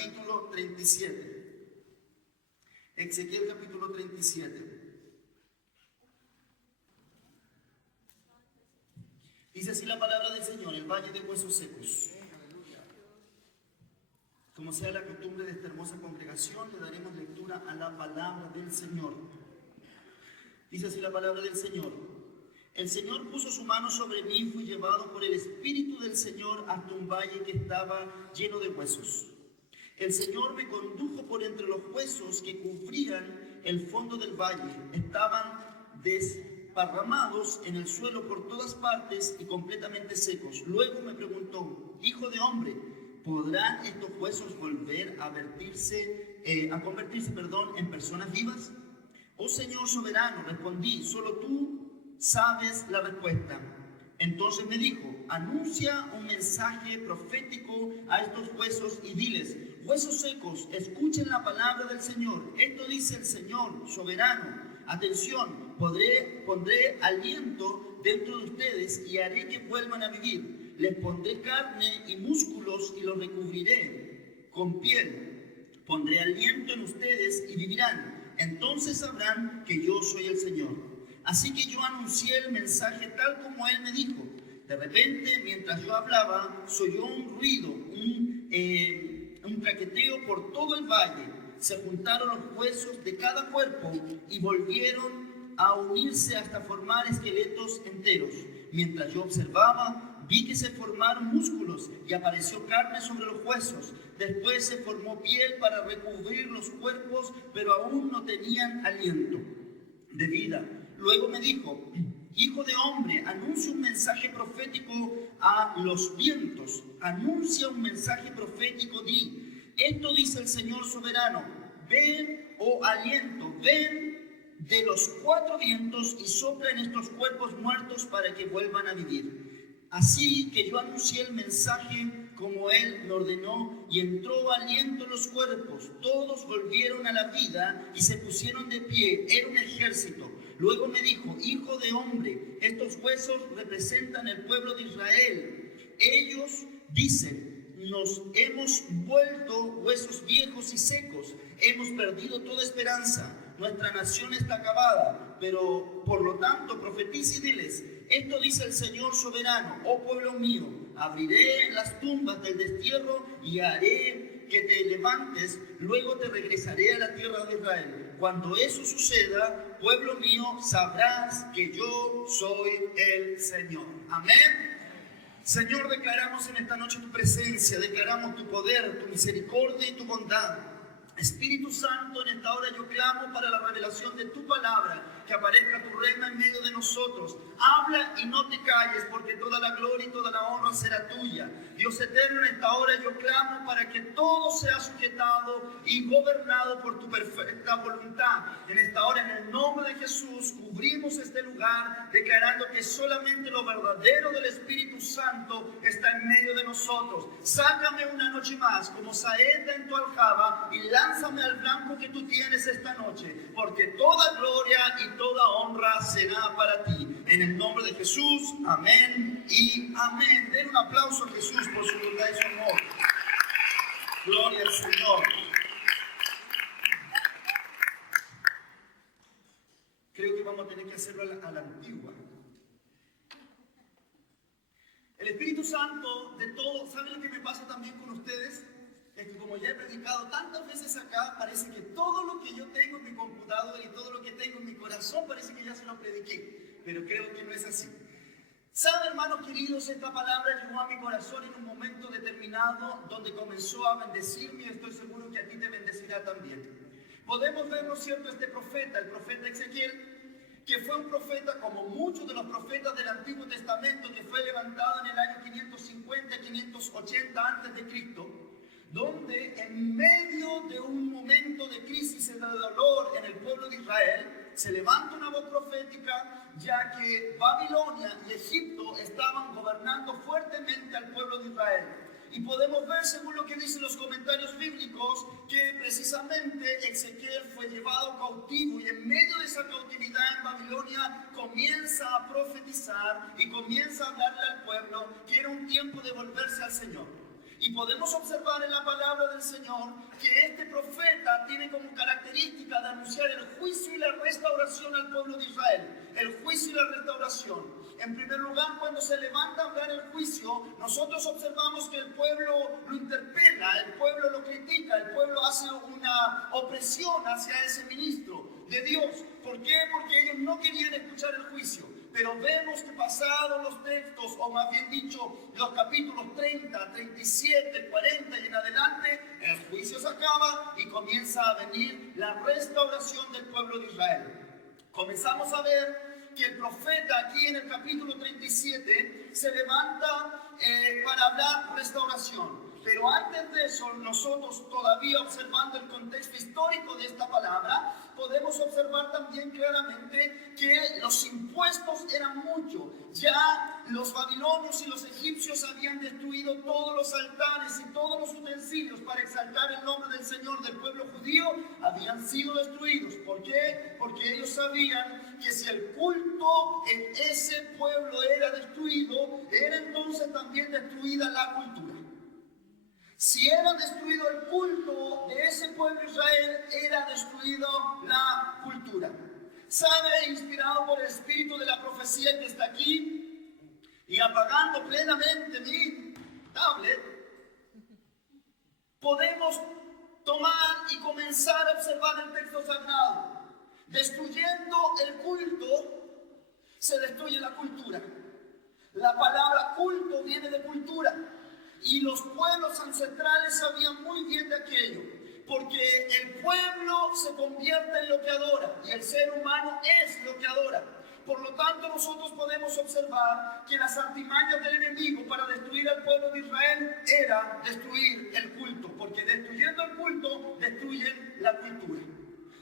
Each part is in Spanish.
capítulo 37. Ezequiel capítulo 37. Dice así la palabra del Señor: el valle de huesos secos. Como sea la costumbre de esta hermosa congregación, le daremos lectura a la palabra del Señor. Dice así la palabra del Señor: el Señor puso su mano sobre mí y fui llevado por el Espíritu del Señor hasta un valle que estaba lleno de huesos. El Señor me condujo por entre los huesos que cubrían el fondo del valle. Estaban desparramados en el suelo por todas partes y completamente secos. Luego me preguntó: hijo de hombre, ¿podrán estos huesos volver a convertirse en personas vivas? Oh Señor soberano, respondí, solo tú sabes la respuesta. Entonces me dijo: anuncia un mensaje profético a estos huesos y diles: huesos secos, escuchen la palabra del Señor. Esto dice el Señor soberano: atención, pondré aliento dentro de ustedes y haré que vuelvan a vivir. Les pondré carne y músculos y los recubriré con piel. Pondré aliento en ustedes y vivirán. Entonces sabrán que yo soy el Señor. Así que yo anuncié el mensaje tal como él me dijo. De repente, mientras yo hablaba, se oyó un ruido, un traqueteo por todo el valle. Se juntaron los huesos de cada cuerpo y volvieron a unirse hasta formar esqueletos enteros. Mientras yo observaba, vi que se formaron músculos y apareció carne sobre los huesos. Después se formó piel para recubrir los cuerpos, pero aún no tenían aliento de vida. Luego me dijo: hijo de hombre, anuncia un mensaje profético a los vientos. Anuncia un mensaje profético, di: esto dice el Señor soberano: ven, oh aliento, ven de los cuatro vientos y sopla en estos cuerpos muertos para que vuelvan a vivir. Así que yo anuncié el mensaje como él me ordenó y entró aliento en los cuerpos. Todos volvieron a la vida y se pusieron de pie. Era un ejército. Luego me dijo: hijo de hombre, estos huesos representan el pueblo de Israel. Ellos dicen: nos hemos vuelto huesos viejos y secos. Hemos perdido toda esperanza. Nuestra nación está acabada. Pero por lo tanto profetiza y diles: esto dice el Señor soberano: oh pueblo mío, abriré las tumbas del destierro y haré que te levantes, luego te regresaré a la tierra de Israel. Cuando eso suceda, pueblo mío, sabrás que yo soy el Señor. Amén. Señor, declaramos en esta noche tu presencia, declaramos tu poder, tu misericordia y tu bondad. Espíritu Santo, en esta hora yo clamo para la revelación de tu palabra, que aparezca tu reino en medio de nosotros. Habla y no te calles, porque toda la gloria y toda la honra será tuya. Dios eterno, en esta hora yo clamo para que todo sea sujetado y gobernado por tu perfecta voluntad. En esta hora, en el nombre de Jesús, cubrimos este lugar, declarando que solamente lo verdadero del Espíritu Santo está en medio de nosotros. Sácame una noche más como saeta en tu aljaba y lánzame al blanco que tú tienes esta noche, porque toda gloria y toda honra será para ti. En el nombre de Jesús, amén y amén. Den un aplauso a Jesús por su bondad y su amor. Gloria al Señor. Creo que vamos a tener que hacerlo a la antigua. El Espíritu Santo de todo, ¿saben lo que me pasa también con ustedes? Es que como ya he predicado tantas veces acá, parece que todo lo que yo tengo en mi computador y todo lo que tengo en mi corazón parece que ya se lo prediqué, pero creo que no es así. ¿Saben, hermanos queridos? Esta palabra llegó a mi corazón en un momento determinado donde comenzó a bendecirme y estoy seguro que a ti te bendecirá también. Podemos ver, ¿no es cierto?, este profeta, el profeta Ezequiel, que fue un profeta como muchos de los profetas del Antiguo Testamento, que fue levantado en el año 550-580 a.C., donde en medio de un momento de crisis y de dolor en el pueblo de Israel, se levanta una voz profética, ya que Babilonia y Egipto estaban gobernando fuertemente al pueblo de Israel. Y podemos ver, según lo que dicen los comentarios bíblicos, que precisamente Ezequiel fue llevado cautivo y en medio de esa cautividad en Babilonia comienza a profetizar y comienza a hablarle al pueblo que era un tiempo de volverse al Señor. Y Y podemos observar en la palabra del Señor que este profeta tiene como característica de anunciar el juicio y la restauración al pueblo de Israel. El juicio y la restauración. En primer lugar, cuando se levanta a hablar el juicio, nosotros observamos que el pueblo lo interpela, el pueblo lo critica, el pueblo hace una opresión hacia ese ministro de Dios. ¿Por qué? Porque ellos no querían escuchar el juicio. Pero vemos que pasados los textos, o más bien dicho, los capítulos 30, 37, 40 y en adelante, el juicio se acaba y comienza a venir la restauración del pueblo de Israel. Comenzamos a ver que el profeta aquí en el capítulo 37 se levanta para hablar restauración. Pero antes de eso, nosotros todavía observando el contexto histórico de esta palabra, podemos observar también claramente que los impuestos eran muchos. Ya los babilonios y los egipcios habían destruido todos los altares y todos los utensilios para exaltar el nombre del Señor del pueblo judío, habían sido destruidos. ¿Por qué? Porque ellos sabían que si el culto en ese pueblo era destruido, era entonces también destruida la cultura. Si era destruido el culto de ese pueblo de Israel, era destruida la cultura. ¿Sabe? Inspirado por el espíritu de la profecía que está aquí y apagando plenamente mi tablet, podemos tomar y comenzar a observar el texto sagrado. Destruyendo el culto, se destruye la cultura. La palabra culto viene de cultura. Y los pueblos ancestrales sabían muy bien de aquello, porque el pueblo se convierte en lo que adora y el ser humano es lo que adora. Por lo tanto, nosotros podemos observar que las artimañas del enemigo para destruir al pueblo de Israel era destruir el culto, porque destruyendo el culto, destruyen la cultura.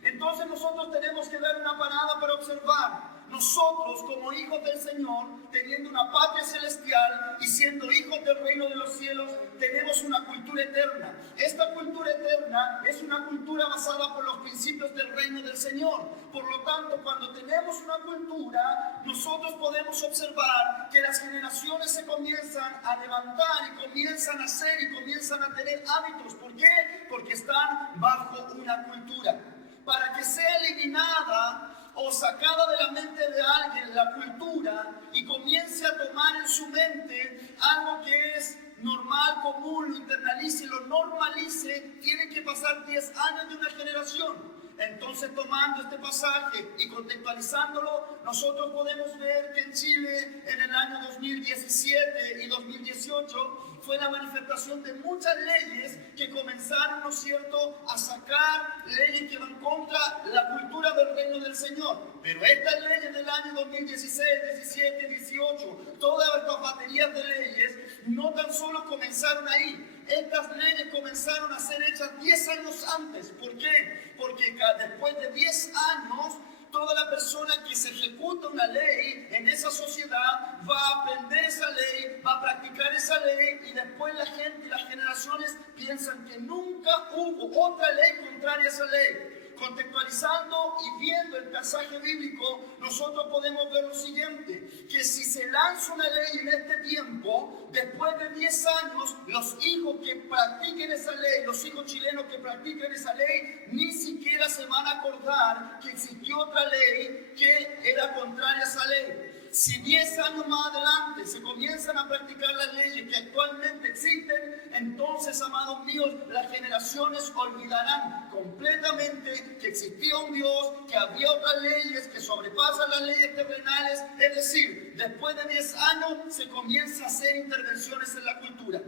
Entonces nosotros tenemos que dar una parada para observar. Nosotros como hijos del Señor, teniendo una patria celestial y siendo hijos del reino de los cielos, tenemos una cultura eterna. Esta cultura eterna es una cultura basada por los principios del reino del Señor. Por lo tanto, cuando tenemos una cultura, nosotros podemos observar que las generaciones se comienzan a levantar y comienzan a hacer y comienzan a tener hábitos. ¿Por qué? Porque están bajo una cultura. Para que sea eliminada o sacada de la mente de alguien la cultura y comience a tomar en su mente algo que es normal, común, lo internalice, lo normalice, tiene que pasar 10 años de una generación. Entonces, tomando este pasaje y contextualizándolo, nosotros podemos ver que en Chile en el año 2017 y 2018 fue la manifestación de muchas leyes que comenzaron, ¿no es cierto?, a sacar leyes que van contra la cultura del reino del Señor. Pero estas leyes del año 2016, 17, 18, todas estas baterías de leyes, no tan solo comenzaron ahí. Estas leyes comenzaron a ser hechas 10 años antes. ¿Por qué? Porque después de 10 años, toda la persona que se ejecuta una ley en esa sociedad va a aprender esa ley, va a practicar esa ley y después la gente y las generaciones piensan que nunca hubo otra ley contraria a esa ley. Contextualizando y viendo el pasaje bíblico, nosotros podemos ver lo siguiente, que si se lanza una ley en este tiempo, después de 10 años, los hijos que practiquen esa ley, los hijos chilenos que practiquen esa ley, ni siquiera se van a acordar que existió otra ley que era contraria a esa ley. Si 10 años más adelante se comienzan a practicar las leyes que actualmente existen, entonces, amados míos, las generaciones olvidarán completamente que existía un Dios, que había otras leyes que sobrepasan las leyes terrenales. Es decir, después de 10 años se comienza a hacer intervenciones en la cultura.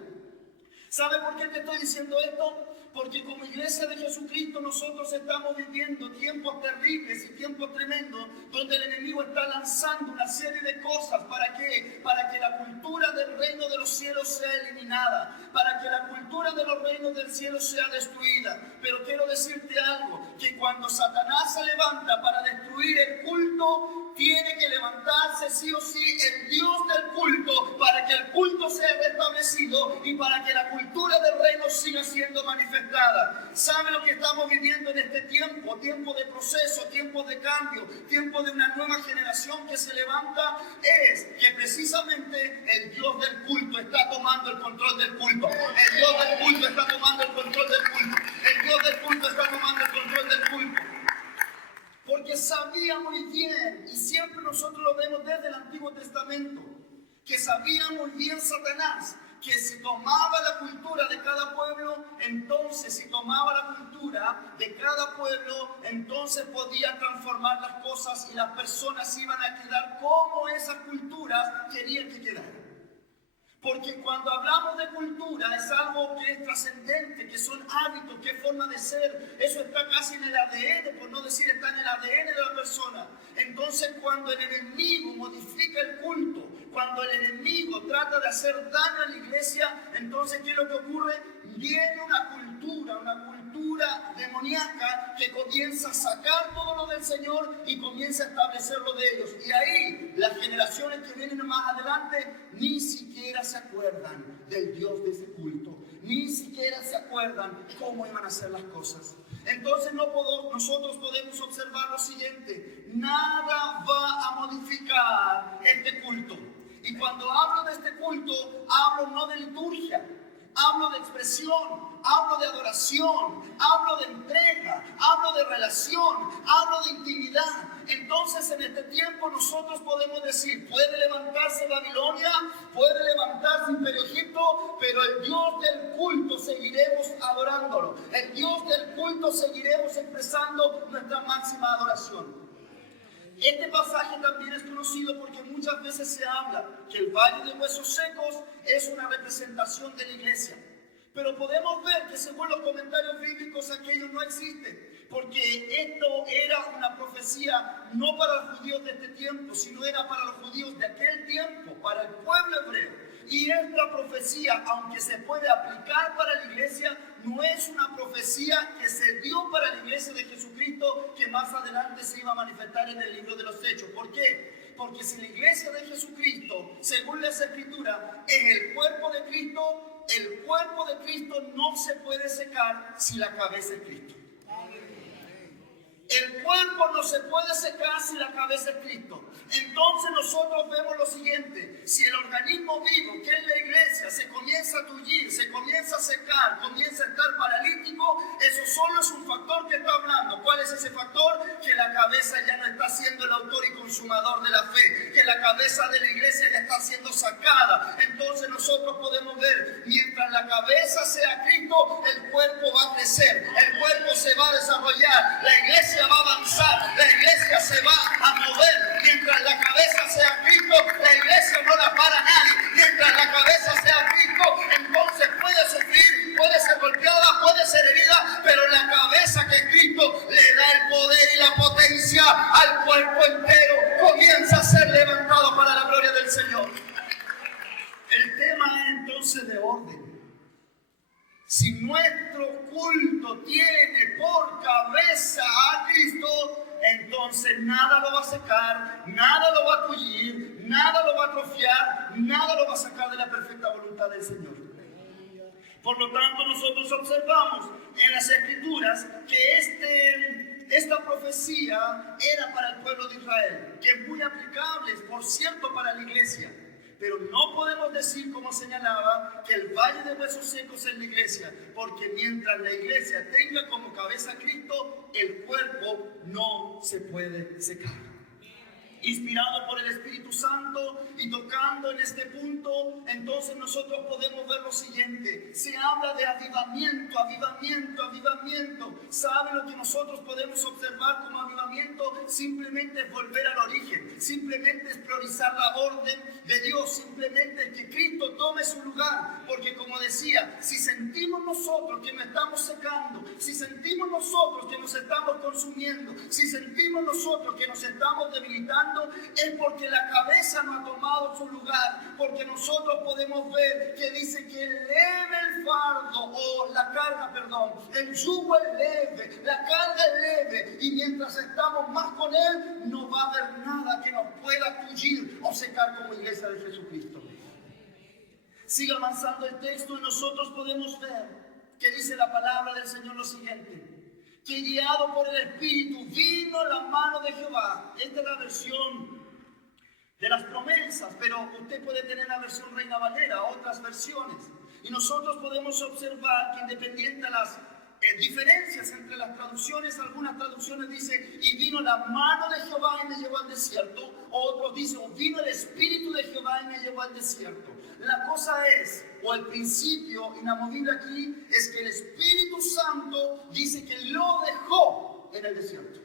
¿Sabe por qué te estoy diciendo esto? Porque como iglesia de Jesucristo nosotros estamos viviendo tiempos terribles y tiempos tremendos donde el enemigo está lanzando una serie de cosas. ¿Para qué? Para que la cultura del reino de los cielos sea eliminada, para que la cultura de los reinos del cielo sea destruida. Pero quiero decirte algo, que cuando Satanás se levanta para destruir el culto, tiene que levantarse sí o sí el Dios del culto para que el culto sea restablecido y para que la cultura del reino siga siendo manifestada. ¿Sabe lo que estamos viviendo en este tiempo? Tiempo de proceso, tiempo de cambio, tiempo de una nueva generación que se levanta. Es que precisamente el Dios del culto está tomando el control del culto. El Dios del culto está tomando el control del culto. El Dios del culto está tomando el control del culto. Porque sabía muy bien, y siempre nosotros lo vemos desde el Antiguo Testamento, que sabía muy bien Satanás que si tomaba la cultura de cada pueblo, entonces entonces podía transformar las cosas y las personas iban a quedar como esas culturas querían que quedaran. Porque cuando hablamos de cultura es algo que es trascendente, que son hábitos, que es forma de ser. Eso está casi en el ADN, por no decir está en el ADN de la persona. Entonces cuando el enemigo modifica el culto, cuando el enemigo trata de hacer daño a la iglesia, entonces ¿qué es lo que ocurre? Viene una cultura demoníaca que comienza a sacar todo lo del Señor y comienza a establecerlo de ellos. Y ahí las generaciones que vienen más adelante ni siquiera se acuerdan del Dios de ese culto, ni siquiera se acuerdan cómo iban a hacer las cosas. Entonces nosotros podemos observar lo siguiente: nada va a modificar este culto. Y cuando hablo de este culto, hablo no de liturgia, hablo de expresión, hablo de adoración, hablo de entrega, hablo de relación, hablo de intimidad. Entonces en este tiempo nosotros podemos decir, puede levantarse Babilonia, puede levantarse Imperio Egipto, pero el Dios del culto seguiremos adorándolo. El Dios del culto seguiremos expresando nuestra máxima adoración. Este pasaje también es conocido porque muchas veces se habla que el Valle de Huesos Secos es una representación de la iglesia. Pero podemos ver que según los comentarios bíblicos aquello no existe, porque esto era una profecía no para los judíos de este tiempo, sino era para los judíos de aquel tiempo, para el pueblo hebreo. Y esta profecía, aunque se puede aplicar para la iglesia, no es una profecía que se dio para la iglesia de Jesucristo, que más adelante se iba a manifestar en el libro de los Hechos. ¿Por qué? Porque si la iglesia de Jesucristo, según las Escrituras, es el cuerpo de Cristo no se puede secar si la cabeza es Cristo. El cuerpo no se puede secar si la cabeza es Cristo. Entonces nosotros vemos lo siguiente: si el organismo vivo, que es la iglesia, se comienza a tullir, se comienza a secar, comienza a estar paralítico, eso solo es un factor que está hablando. ¿Cuál es ese factor? Que la cabeza ya no está siendo el autor y consumador de la fe, que la cabeza de la iglesia ya está siendo sacada. Entonces nosotros podemos ver, mientras la cabeza sea Cristo, el cuerpo va a crecer, el cuerpo se va a desarrollar, la iglesia va a avanzar, la iglesia se va a mover. Mientras la cabeza sea Cristo, la iglesia no la para nadie. Mientras la cabeza sea Cristo, entonces puede sufrir, puede ser golpeada, puede ser herida, pero la cabeza que es Cristo le da el poder y la potencia al cuerpo entero. Comienza a ser levantado para la gloria del Señor. El tema es entonces de orden. Si nuestro culto tiene por cabeza a Cristo, entonces nada lo va a secar, nada lo va a tullir, nada lo va a atrofiar, nada lo va a sacar de la perfecta voluntad del Señor. Por lo tanto, nosotros observamos en las Escrituras que esta profecía era para el pueblo de Israel, que es muy aplicable, por cierto, para la iglesia. Pero no podemos decir, como señalaba, que el Valle de Huesos Secos es la iglesia, porque mientras la iglesia tenga como cabeza a Cristo, el cuerpo no se puede secar. Inspirado por el Espíritu Santo y tocando en este punto, entonces nosotros podemos ver lo siguiente: se habla de avivamiento, avivamiento, avivamiento. ¿Sabe lo que nosotros podemos observar como avivamiento? Simplemente es volver al origen, simplemente es priorizar la orden de Dios, simplemente es que Cristo tome su lugar. Porque como decía, si sentimos nosotros que nos estamos secando, si sentimos nosotros que nos estamos consumiendo, si sentimos nosotros que nos estamos debilitando, es porque la cabeza no ha tomado su lugar. Porque nosotros podemos ver que dice que leve el fardo, o la carga, perdón, el yugo es leve, la carga es leve, y mientras estamos más con Él, no va a haber nada que nos pueda tullir o secar como iglesia de Jesucristo. Sigue avanzando el texto y nosotros podemos ver que dice la palabra del Señor lo siguiente, que guiado por el Espíritu vino la mano de Jehová. Esta es la versión de las promesas, pero usted puede tener la versión Reina Valera, otras versiones. Y nosotros podemos observar que independiente de las diferencias entre las traducciones, algunas traducciones dicen, y vino la mano de Jehová y me llevó al desierto, otros dicen, vino el Espíritu de Jehová y me llevó al desierto. La cosa es, o el principio inamovible aquí, es que el Espíritu Santo dice que lo dejó en el desierto.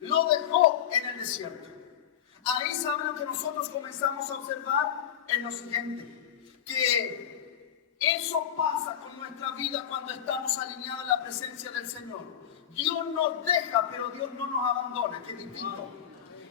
Lo dejó en el desierto. Ahí saben lo que nosotros comenzamos a observar en lo siguiente, que eso pasa con nuestra vida cuando estamos alineados en la presencia del Señor. Dios nos deja, pero Dios no nos abandona, que es distinto.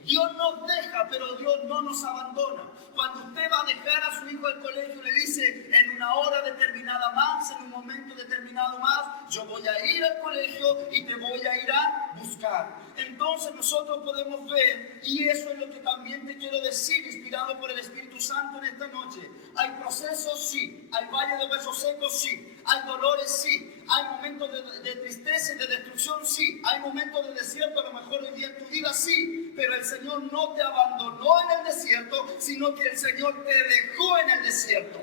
Dios nos deja, pero Dios no nos abandona. Cuando usted va a dejar a su hijo al colegio, le dice en una hora determinada más, en un momento determinado más, yo voy a ir al colegio y te voy a ir a buscar. Entonces nosotros podemos ver, y eso es lo que también te quiero decir, inspirado por el Espíritu Santo en esta noche. Hay procesos, sí. Hay valles de huesos secos, sí. Hay dolores, sí. Hay momentos de tristeza y de destrucción, sí. Hay momentos de desierto, a lo mejor hoy día en tu vida, sí. Pero el Señor no te abandonó en el desierto, sino que el Señor te dejó en el desierto.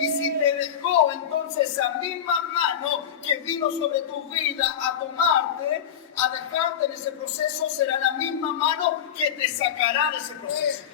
Y si te dejó, entonces esa misma mano que vino sobre tu vida a tomarte, a dejarte en ese proceso, será la misma mano que te sacará de ese proceso.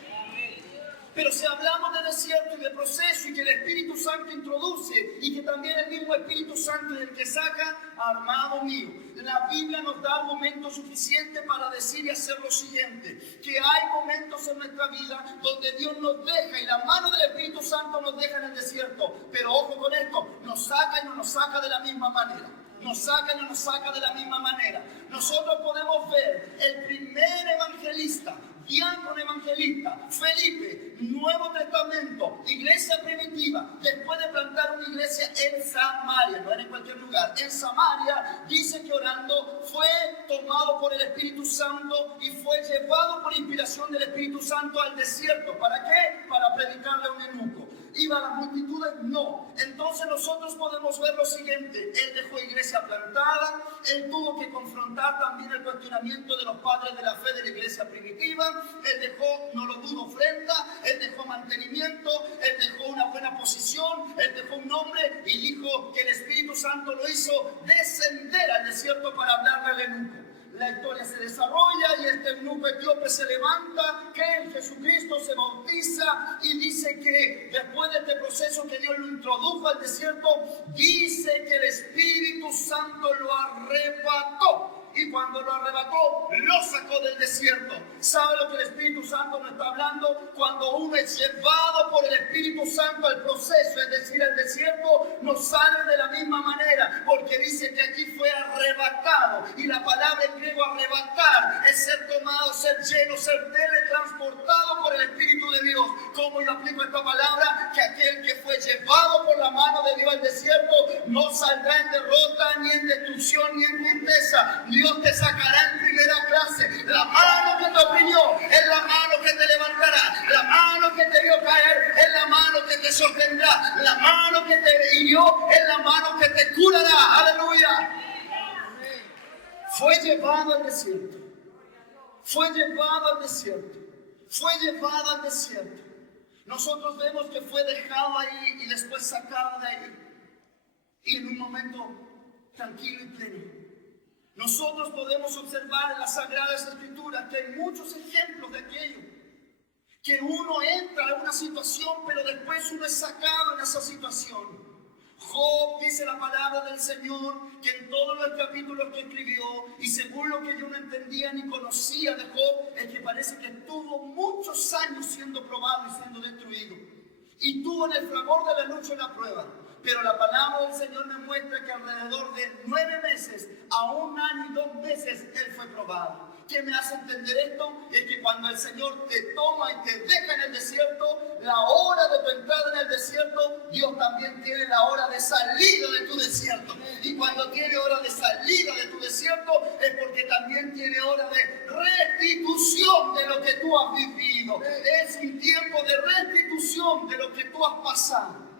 Pero si hablamos de desierto y de proceso y que el Espíritu Santo introduce y que también el mismo Espíritu Santo es el que saca, amado mío, la Biblia nos da argumentos suficientes para decir y hacer lo siguiente, que hay momentos en nuestra vida donde Dios nos deja y la mano del Espíritu Santo nos deja en el desierto, pero ojo con esto, nos saca y no nos saca de la misma manera. Nos saca y no nos saca de la misma manera. Nosotros podemos ver el primer evangelista, diácono evangelista, Felipe, Nuevo Testamento, iglesia primitiva, después de plantar una iglesia en Samaria, no era en cualquier lugar, en Samaria, dice que orando fue tomado por el Espíritu Santo y fue llevado por inspiración del Espíritu Santo al desierto. ¿Para qué? Para predicarle a un eunuco. ¿Iba a las multitudes? No. Entonces nosotros podemos ver lo siguiente. Él dejó iglesia plantada, él tuvo que confrontar también el cuestionamiento de los padres de la fe de la iglesia primitiva, él dejó, no lo dudo, ofrenda, él dejó mantenimiento, él dejó una buena posición, él dejó un nombre y dijo que el Espíritu Santo lo hizo descender al desierto para hablarle al eunuco. La historia se desarrolla y este eunuco etíope se levanta, cree en Jesucristo, se bautiza y dice que después de este proceso que Dios lo introdujo al desierto, dice que el Espíritu Santo lo arrebató. Y cuando lo arrebató, lo sacó del desierto. ¿Sabe lo que el Espíritu Santo nos está hablando? Cuando uno es llevado por el Espíritu Santo al proceso, es decir, al desierto, no sale de la misma manera, porque dice que aquí fue arrebatado. Y la palabra en griego arrebatar es ser tomado, ser lleno, ser teletransportado por el Espíritu de Dios. ¿Cómo yo aplico esta palabra? Que aquel que fue llevado por la mano de Dios al desierto no saldrá en derrota, ni en destrucción, ni en tristeza. Dios te sacará en primera clase. La mano que te oprimió es la mano que te levantará. La mano que te vio caer es la mano que te sostendrá. La mano que te hirió es la mano que te curará. Aleluya. Fue llevado al desierto. Fue llevado al desierto. Fue llevado al desierto. Nosotros vemos que fue dejado ahí y después sacado de ahí. Y en un momento tranquilo y pleno. Nosotros podemos observar en las Sagradas Escrituras que hay muchos ejemplos de aquello. Que uno entra en una situación, pero después uno es sacado en esa situación. Job, dice la palabra del Señor, que en todos los capítulos que escribió, y según lo que yo no entendía ni conocía de Job, es que parece que estuvo muchos años siendo probado y siendo destruido. Y tuvo en el fragor de la lucha una prueba. Pero la palabra del Señor me muestra que alrededor de 9 meses a 1 año y 2 meses Él fue probado. ¿Qué me hace entender esto? Es que cuando el Señor te toma y te deja en el desierto, la hora de tu entrada en el desierto, Dios también tiene la hora de salida de tu desierto. Y cuando tiene hora de salida de tu desierto, es porque también tiene hora de restitución de lo que tú has vivido. Es un tiempo de restitución de lo que tú has pasado.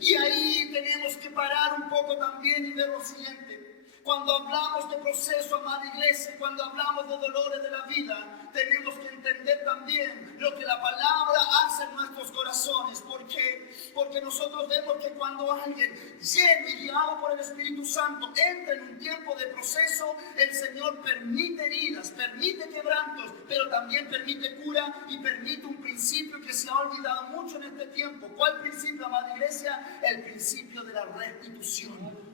Y ahí tenemos que parar un poco también y ver lo siguiente. Cuando hablamos de proceso, amada iglesia, cuando hablamos de dolores de la vida, tenemos que entender también lo que la palabra hace en nuestros corazones. ¿Por qué? Porque nosotros vemos que cuando alguien lleno y guiado por el Espíritu Santo entra en un tiempo de proceso, el Señor permite heridas, permite quebrantos, pero también permite cura y permite un principio que se ha olvidado mucho en este tiempo. ¿Cuál principio, amada iglesia? El principio de la restitución.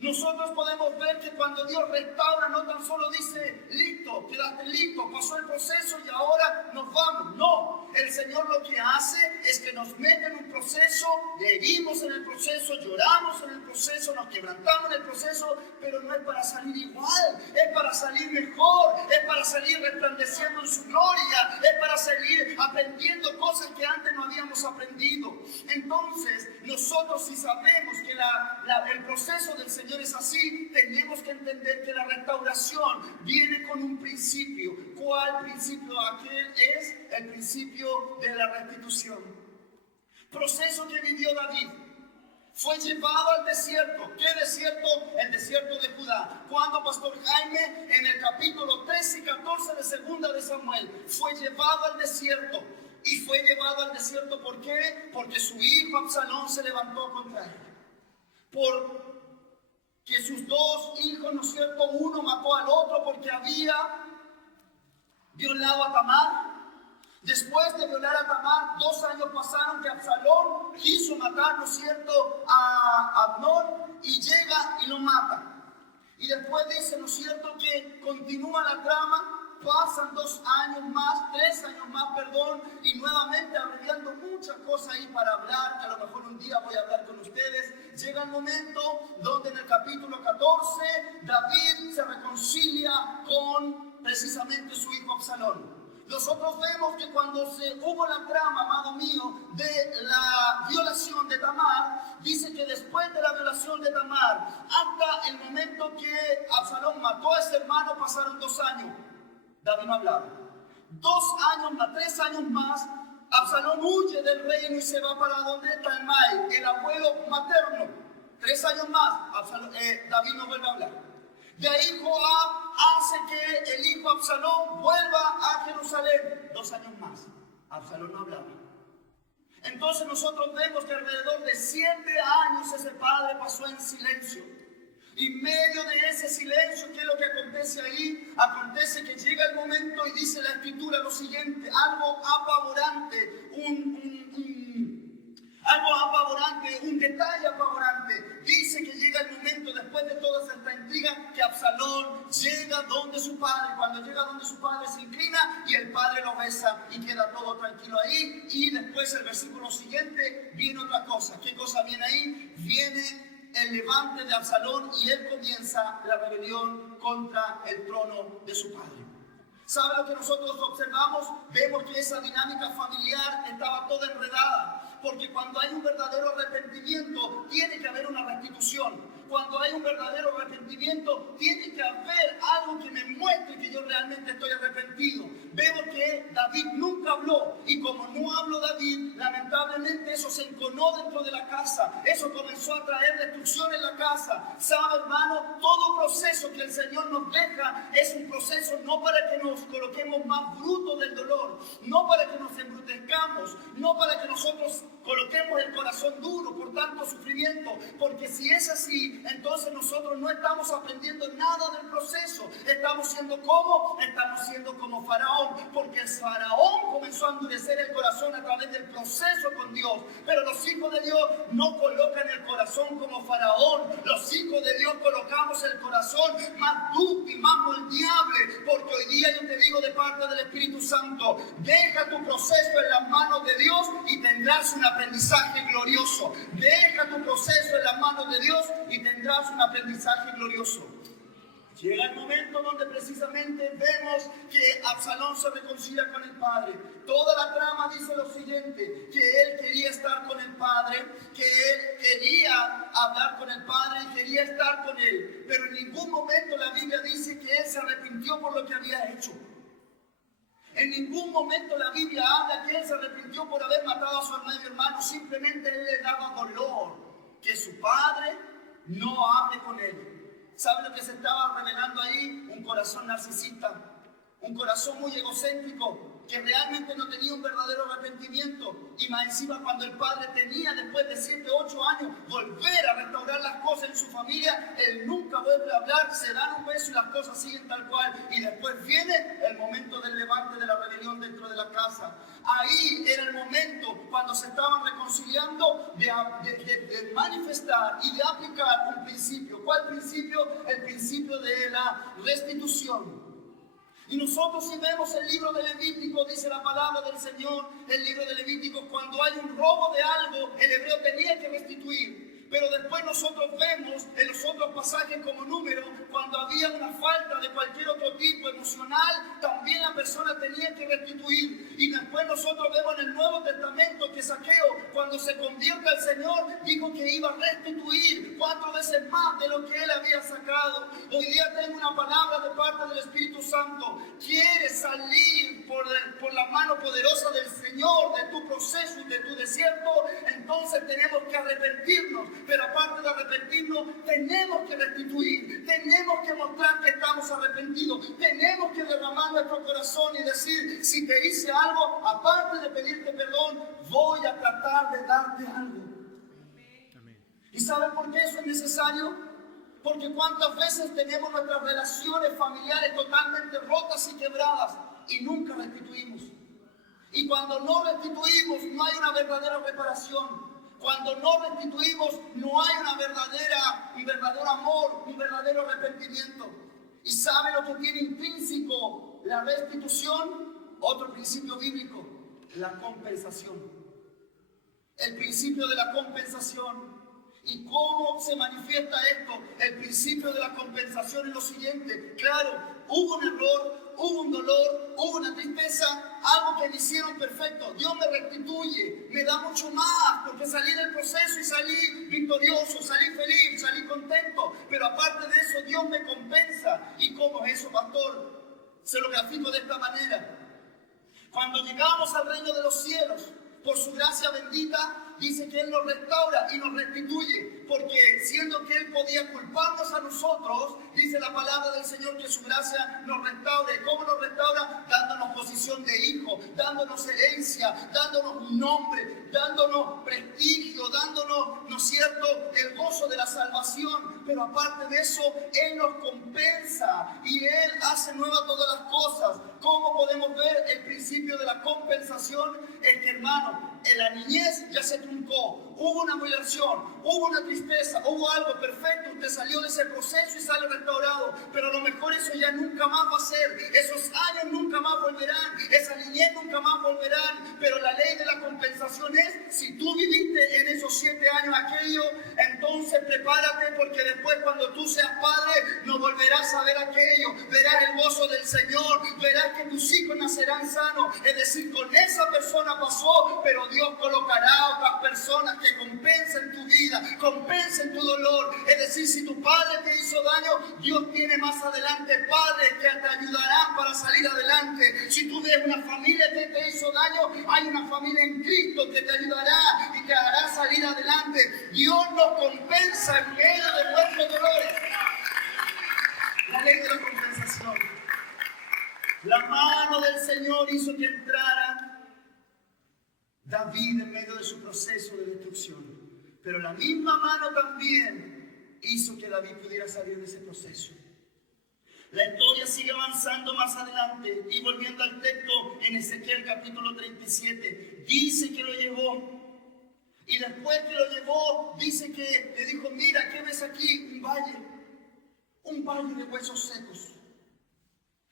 Nosotros podemos ver que cuando Dios restaura, no tan solo dice, listo, quedaste listo, pasó el proceso y ahora nos vamos. No, el Señor lo que hace es que nos mete en un proceso, le herimos en el proceso, lloramos en el proceso, nos quebrantamos en el proceso, pero no es para salir igual, es para salir mejor, es para salir resplandeciendo en su gloria, es para salir aprendiendo cosas que antes no habíamos aprendido. Entonces, nosotros si sabemos que el proceso del Señor es así, tenemos que entender que la restauración viene con un principio. ¿Cuál principio? Aquel es el principio de la restitución. Proceso que vivió David. Fue llevado al desierto. ¿Qué desierto? El desierto de Judá. Cuando Pastor Jaime, en el capítulo 13 y 14 de Segunda de Samuel, fue llevado al desierto. Y fue llevado al desierto, ¿por qué? Porque su hijo Absalón se levantó contra él. Porque sus dos hijos, ¿no es cierto? Uno mató al otro porque había violado a Tamar. Después de violar a Tamar, 2 años pasaron que Absalón quiso matar, ¿no es cierto?, a Amnón, y llega y lo mata. Y después dice, ¿no es cierto?, que continúa la trama. Pasan 2 años más, 3 años más, perdón, y nuevamente abreviando muchas cosas ahí para hablar, que a lo mejor un día voy a hablar con ustedes. Llega el momento donde en el capítulo 14 David se reconcilia con precisamente su hijo Absalón. Nosotros vemos que cuando hubo la trama, amado mío, de la violación de Tamar, dice que después de la violación de Tamar, hasta el momento que Absalón mató a ese hermano, pasaron 2 años. David no hablaba. 2 años más, 3 años más, Absalón huye del reino y se va para donde Talmai, el abuelo materno. 3 años más, David no vuelve a hablar. De ahí Joab hace que el hijo Absalón vuelva a Jerusalén. 2 años más, Absalón no hablaba. Entonces nosotros vemos que alrededor de 7 años ese padre pasó en silencio. Y en medio de ese silencio, ¿qué es lo que acontece ahí? Acontece que llega el momento y dice la Escritura lo siguiente, algo apavorante, un detalle apavorante. Dice que llega el momento, después de toda esta intriga, que Absalón llega donde su padre. Cuando llega donde su padre se inclina y el padre lo besa y queda todo tranquilo ahí. Y después el versículo siguiente viene otra cosa. ¿Qué cosa viene ahí? Viene el levante de Absalón y él comienza la rebelión contra el trono de su padre. ¿Sabe lo que nosotros observamos? Vemos que esa dinámica familiar estaba toda enredada, porque cuando hay un verdadero arrepentimiento tiene que haber una restitución. Cuando hay un verdadero arrepentimiento tiene que haber algo que me muestre que yo realmente estoy arrepentido. Vemos que David nunca habló, y como no habló David, lamentablemente eso se enconó dentro de la casa, eso comenzó a traer destrucción en la casa. ¿Sabe, hermano? Todo proceso que el Señor nos deja es un proceso no para que nos coloquemos más brutos del dolor, no para que nos embrutezcamos, no para que nosotros coloquemos el corazón duro por tanto sufrimiento, porque si es así, entonces nosotros no estamos aprendiendo nada del proceso. Estamos siendo como Faraón, porque el Faraón comenzó a endurecer el corazón a través del proceso con Dios, pero los hijos de Dios no colocan el corazón como Faraón. Los hijos de Dios colocamos el corazón más dúctil, más moldeable, porque hoy día yo te digo de parte del Espíritu Santo, deja tu proceso en las manos de Dios y tendrás un aprendizaje glorioso. Deja tu proceso en las manos de Dios y tendrás un aprendizaje glorioso. Llega el momento donde precisamente vemos que Absalón se reconcilia con el padre. Toda la trama dice lo siguiente, que él quería estar con el padre, que él quería hablar con el padre y quería estar con él. Pero en ningún momento la Biblia dice que él se arrepintió por lo que había hecho. En ningún momento la Biblia habla que él se arrepintió por haber matado a su medio hermano. Simplemente él le daba dolor que su padre no hable con él. ¿Sabe lo que se estaba revelando ahí? Un corazón narcisista, un corazón muy egocéntrico, que realmente no tenía un verdadero arrepentimiento. Y más encima, cuando el padre tenía, después de 7, 8 años, volver a restaurar las cosas en su familia, él nunca vuelve a hablar, se dan un beso y las cosas siguen tal cual. Y después viene el momento del levante de la rebelión dentro de la casa. Ahí era el momento cuando se estaban reconciliando de manifestar y de aplicar un principio. ¿Cuál principio? El principio de la restitución. Y nosotros, si vemos el libro de Levítico, dice la palabra del Señor, el libro de Levítico, cuando hay un robo de algo, el hebreo tenía que restituir. Pero después nosotros vemos en los otros pasajes como número, cuando había una falta de cualquier otro tipo emocional, también la persona tenía que restituir. Y después nosotros vemos en el Nuevo Testamento que Zaqueo, cuando se convierte al Señor, dijo que iba a restituir 4 veces más de lo que él había sacado. Hoy día tengo una palabra de parte del Espíritu Santo. ¿Quieres salir por la mano poderosa del Señor de tu proceso y de tu desierto? Entonces tenemos que arrepentirnos. Pero aparte de arrepentirnos, tenemos que restituir, tenemos que mostrar que estamos arrepentidos, tenemos que derramar nuestro corazón y decir, si te hice algo, aparte de pedirte perdón, voy a tratar de darte algo. Amén. ¿Y saben por qué eso es necesario? Porque cuántas veces tenemos nuestras relaciones familiares totalmente rotas y quebradas y nunca restituimos. Y cuando no restituimos, no hay una verdadera reparación. Cuando no restituimos, no hay un verdadero amor, un verdadero arrepentimiento. ¿Y sabe lo que tiene intrínseco la restitución? Otro principio bíblico, la compensación. El principio de la compensación. ¿Y cómo se manifiesta esto? El principio de la compensación es lo siguiente. Claro, hubo un error, hubo un dolor, hubo una tristeza, algo que me hicieron perfecto. Dios me restituye, me da mucho más, porque salí del proceso y salí victorioso, salí feliz, salí contento. Pero aparte de eso, Dios me compensa. ¿Y cómo es eso, pastor? Se lo grafico de esta manera. Cuando llegamos al reino de los cielos, por su gracia bendita, dice que Él nos restaura y nos restituye, porque siendo que Él podía culparnos a nosotros, dice la palabra del Señor que su gracia nos restaura. ¿Cómo nos restaura? Dándonos posición de hijo, dándonos herencia, dándonos un nombre, dándonos prestigio, dándonos, ¿no es cierto?, el gozo de la salvación. Pero aparte de eso, Él nos compensa y Él hace nuevas todas las cosas. ¿Cómo podemos ver el principio de la compensación? Es que, hermano, en la niñez ya se truncó, hubo una violación, hubo una tristeza, hubo algo perfecto, usted salió de ese proceso y sale restaurado, pero a lo mejor eso ya nunca más va a ser, esos años nunca más volverán, esa niñez nunca más volverán, pero la ley de la compensación es, si tú viviste en esos 7 años aquello, entonces prepárate, porque después cuando tú seas padre, no volverás a ver aquello, verás el gozo del Señor, verás que tus hijos nacerán sanos, es decir, con esa persona pasó, pero Dios colocará a otras personas que compensen tu vida, compensen tu dolor. Es decir, si tu padre te hizo daño, Dios tiene más adelante padres que te ayudarán para salir adelante. Si tú ves una familia que te hizo daño, hay una familia en Cristo que te ayudará y te hará salir adelante. Dios nos compensa en medio de nuestros dolores. La ley de la compensación. La mano del Señor hizo que entrara David en medio de su proceso de destrucción, pero la misma mano también hizo que David pudiera salir de ese proceso. La historia sigue avanzando más adelante y volviendo al texto en Ezequiel capítulo 37, dice que lo llevó y después que lo llevó, dice que le dijo, mira, ¿qué ves aquí? Un valle de huesos secos.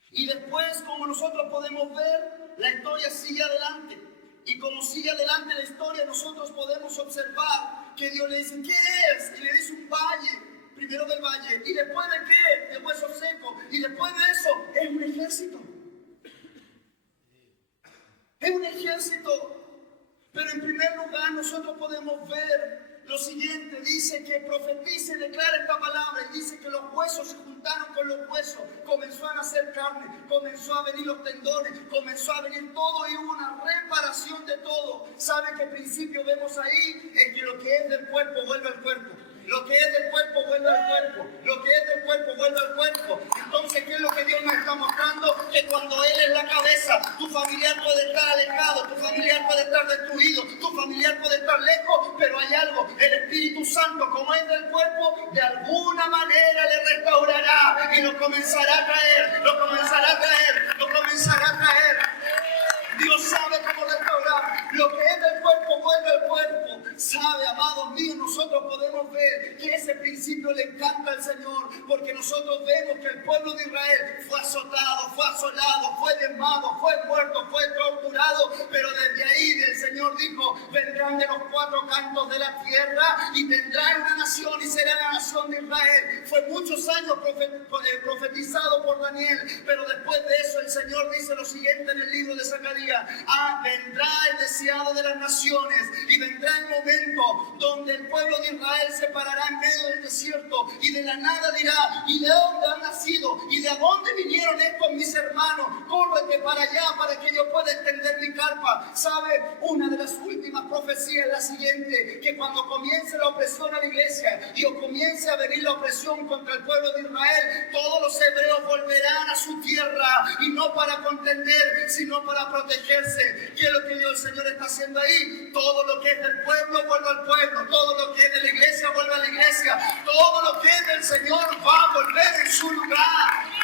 Y después, como nosotros podemos ver, la historia sigue adelante. Y como sigue adelante la historia, nosotros podemos observar que Dios le dice, ¿qué es? Y le dice un valle, primero del valle. ¿Y después de qué? De huesos secos. Y después de eso, es un ejército. Es un ejército. Pero en primer lugar, nosotros podemos ver lo siguiente, dice que profetiza y declara esta palabra y dice que los huesos se juntaron con los huesos, comenzó a nacer carne, comenzó a venir los tendones, comenzó a venir todo y hubo una reparación de todo. ¿Sabe qué principio vemos ahí? Es que lo que es del cuerpo vuelve al cuerpo. Lo que es del cuerpo vuelve al cuerpo. Lo que es del cuerpo vuelve al cuerpo. Entonces, ¿qué es lo que Dios nos está mostrando? Que cuando Él es la cabeza, tu familiar puede estar alejado, tu familiar puede estar destruido, tu familiar puede estar lejos, pero hay algo, el Espíritu Santo, como es del cuerpo, de alguna manera le restaurará y lo comenzará a traer, lo comenzará a traer, lo comenzará a traer. Dios sabe cómo restaurar. Lo que es del cuerpo vuelve al cuerpo. Sabe, amados míos, nosotros podemos ver que ese principio le encanta al Señor, porque nosotros vemos que el pueblo de Israel fue azotado, fue asolado, fue desmado, fue muerto, fue torturado, pero desde ahí el Señor dijo: vendrán de los cuatro cantos de la tierra y tendrán una nación y será la nación de Israel. Fue muchos años profetizado por Daniel, pero después de eso el Señor dice lo siguiente en el libro de Zacarías: vendrá el deseado de las naciones y vendrá el momento donde el pueblo de Israel se parará en medio del desierto y de la nada dirá: ¿y de dónde han nacido? ¿Y de dónde vinieron estos mis hermanos? Córrete para allá para que yo pueda extender mi carpa. ¿Sabe? Una de las últimas profecías es la siguiente: que cuando comience la opresión a la iglesia y o comience a venir la opresión contra el pueblo de Israel, todos los hebreos volverán a su tierra, y no para contender, sino para protegerse. ¿Qué es lo que el Señor está haciendo ahí? Todo lo que es del pueblo vuelve al pueblo, todo lo que es de la iglesia vuelve a la iglesia, todo lo que es del Señor va a volver en su lugar.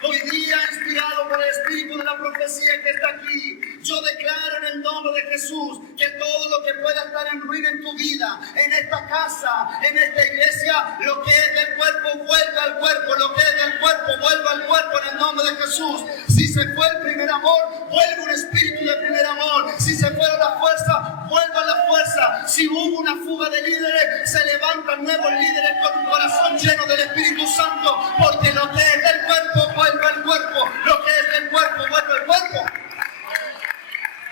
Hoy día, inspirado por el espíritu de la profecía que está aquí, yo declaro en el nombre de Jesús que todo lo que pueda estar en ruina en tu vida, en esta casa, en esta iglesia, lo que es del cuerpo vuelve al cuerpo, lo que es del cuerpo vuelve al cuerpo en el nombre de Jesús. Si se fue el primer amor, vuelve un espíritu de primer amor. Si se fue la fuerza, vuelva la fuerza. Si hubo una fuga de líderes, se levantan nuevos líderes con un corazón lleno del Espíritu Santo, porque lo que es del cuerpo vuelve al cuerpo, lo que es del cuerpo vuelve al cuerpo.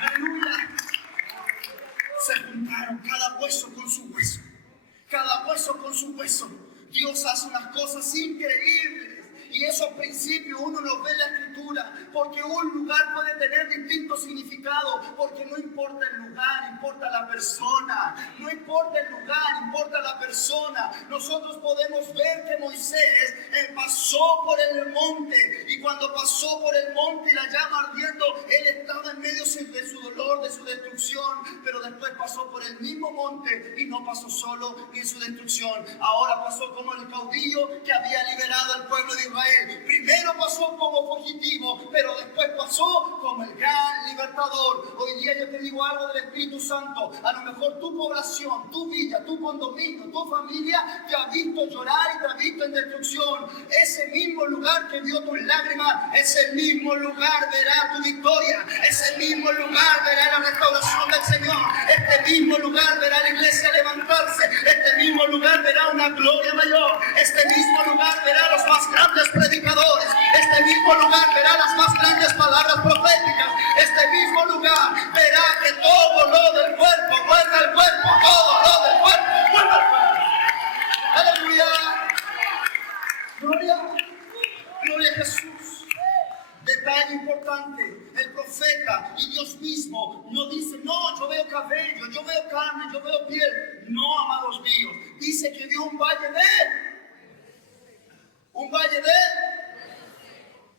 Aleluya. Se juntaron cada hueso con su hueso, cada hueso con su hueso. Dios hace unas cosas increíbles. Y esos principios uno los ve en la Escritura, porque un lugar puede tener distintos significados, porque no importa el lugar, importa la persona. No importa el lugar, importa la persona. Nosotros podemos ver que Moisés pasó por el monte, y cuando pasó por el monte y la llama ardiendo, él estaba en medio de su dolor, de su destrucción, pero después pasó por el mismo monte y no pasó solo ni en su destrucción. Ahora pasó como el caudillo que había liberado al pueblo de Israel. Primero pasó como fugitivo, pero después pasó como el gran libertador. Hoy día yo te digo algo del Espíritu Santo. A lo mejor tu población, tu villa, tu condominio, tu familia te ha visto llorar y te ha visto en destrucción. Ese mismo lugar que vio tus lágrimas, ese mismo lugar verá tu victoria. Ese mismo lugar verá la restauración del Señor. Este mismo lugar verá la iglesia levantarse. Este mismo lugar verá una gloria mayor. Este mismo lugar verá los más grandes predicadores. Este mismo lugar verá las más grandes palabras proféticas. Este mismo lugar verá que todo lo del cuerpo vuelve al cuerpo, todo lo del cuerpo vuelve al cuerpo. Aleluya. Gloria a Jesús. Detalle importante: el profeta y Dios mismo no dice: no, yo veo cabello, yo veo carne, yo veo piel. No, amados míos, dice que vio un valle de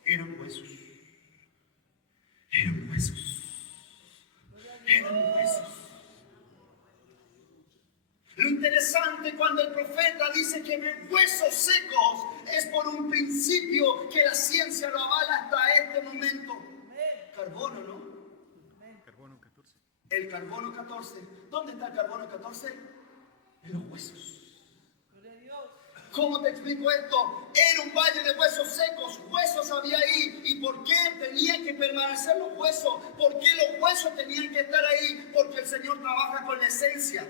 eran huesos. Eran huesos. Eran huesos. Lo interesante cuando el profeta dice que ve huesos secos es por un principio que la ciencia lo avala hasta este momento. Carbono, ¿no? Carbono 14. El carbono 14. ¿Dónde está el carbono 14? En los huesos. ¿Cómo te explico esto? Era un valle de huesos secos, huesos había ahí. ¿Y por qué tenían que permanecer los huesos? ¿Por qué los huesos tenían que estar ahí? Porque el Señor trabaja con la esencia.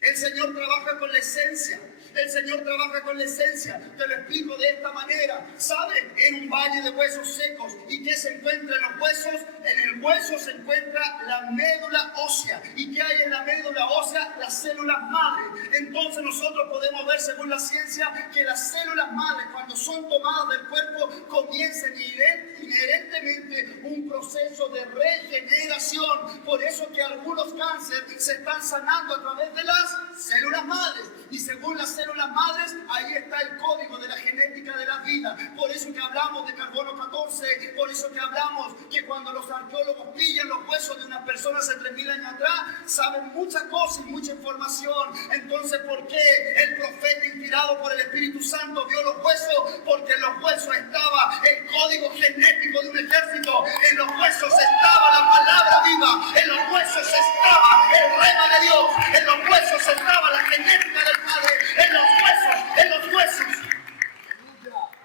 El Señor trabaja con la esencia. El Señor trabaja con la esencia. Te lo explico de esta manera. ¿Sabes? En un valle de huesos secos. ¿Y qué se encuentra en los huesos? En el hueso se encuentra la médula ósea. ¿Y qué hay en la médula ósea? Las células madres. Entonces nosotros podemos ver, según la ciencia, que las células madres, cuando son tomadas del cuerpo, comienzan inherentemente un proceso de regeneración. Por eso que algunos cánceres se están sanando a través de las células madres. Y según las células madres, ahí está el código de la genética de la vida. Por eso que hablamos de carbono 14, por eso que hablamos que cuando los arqueólogos pillan los huesos de una persona hace 3000 años atrás, saben muchas cosas y mucha información. Entonces, ¿por qué el profeta inspirado por el Espíritu Santo vio los huesos? Porque en los huesos estaba el código genético de un ejército, en los huesos estaba la palabra viva, en los huesos estaba el rema de Dios, en los huesos estaba la genética del Padre, en los huesos.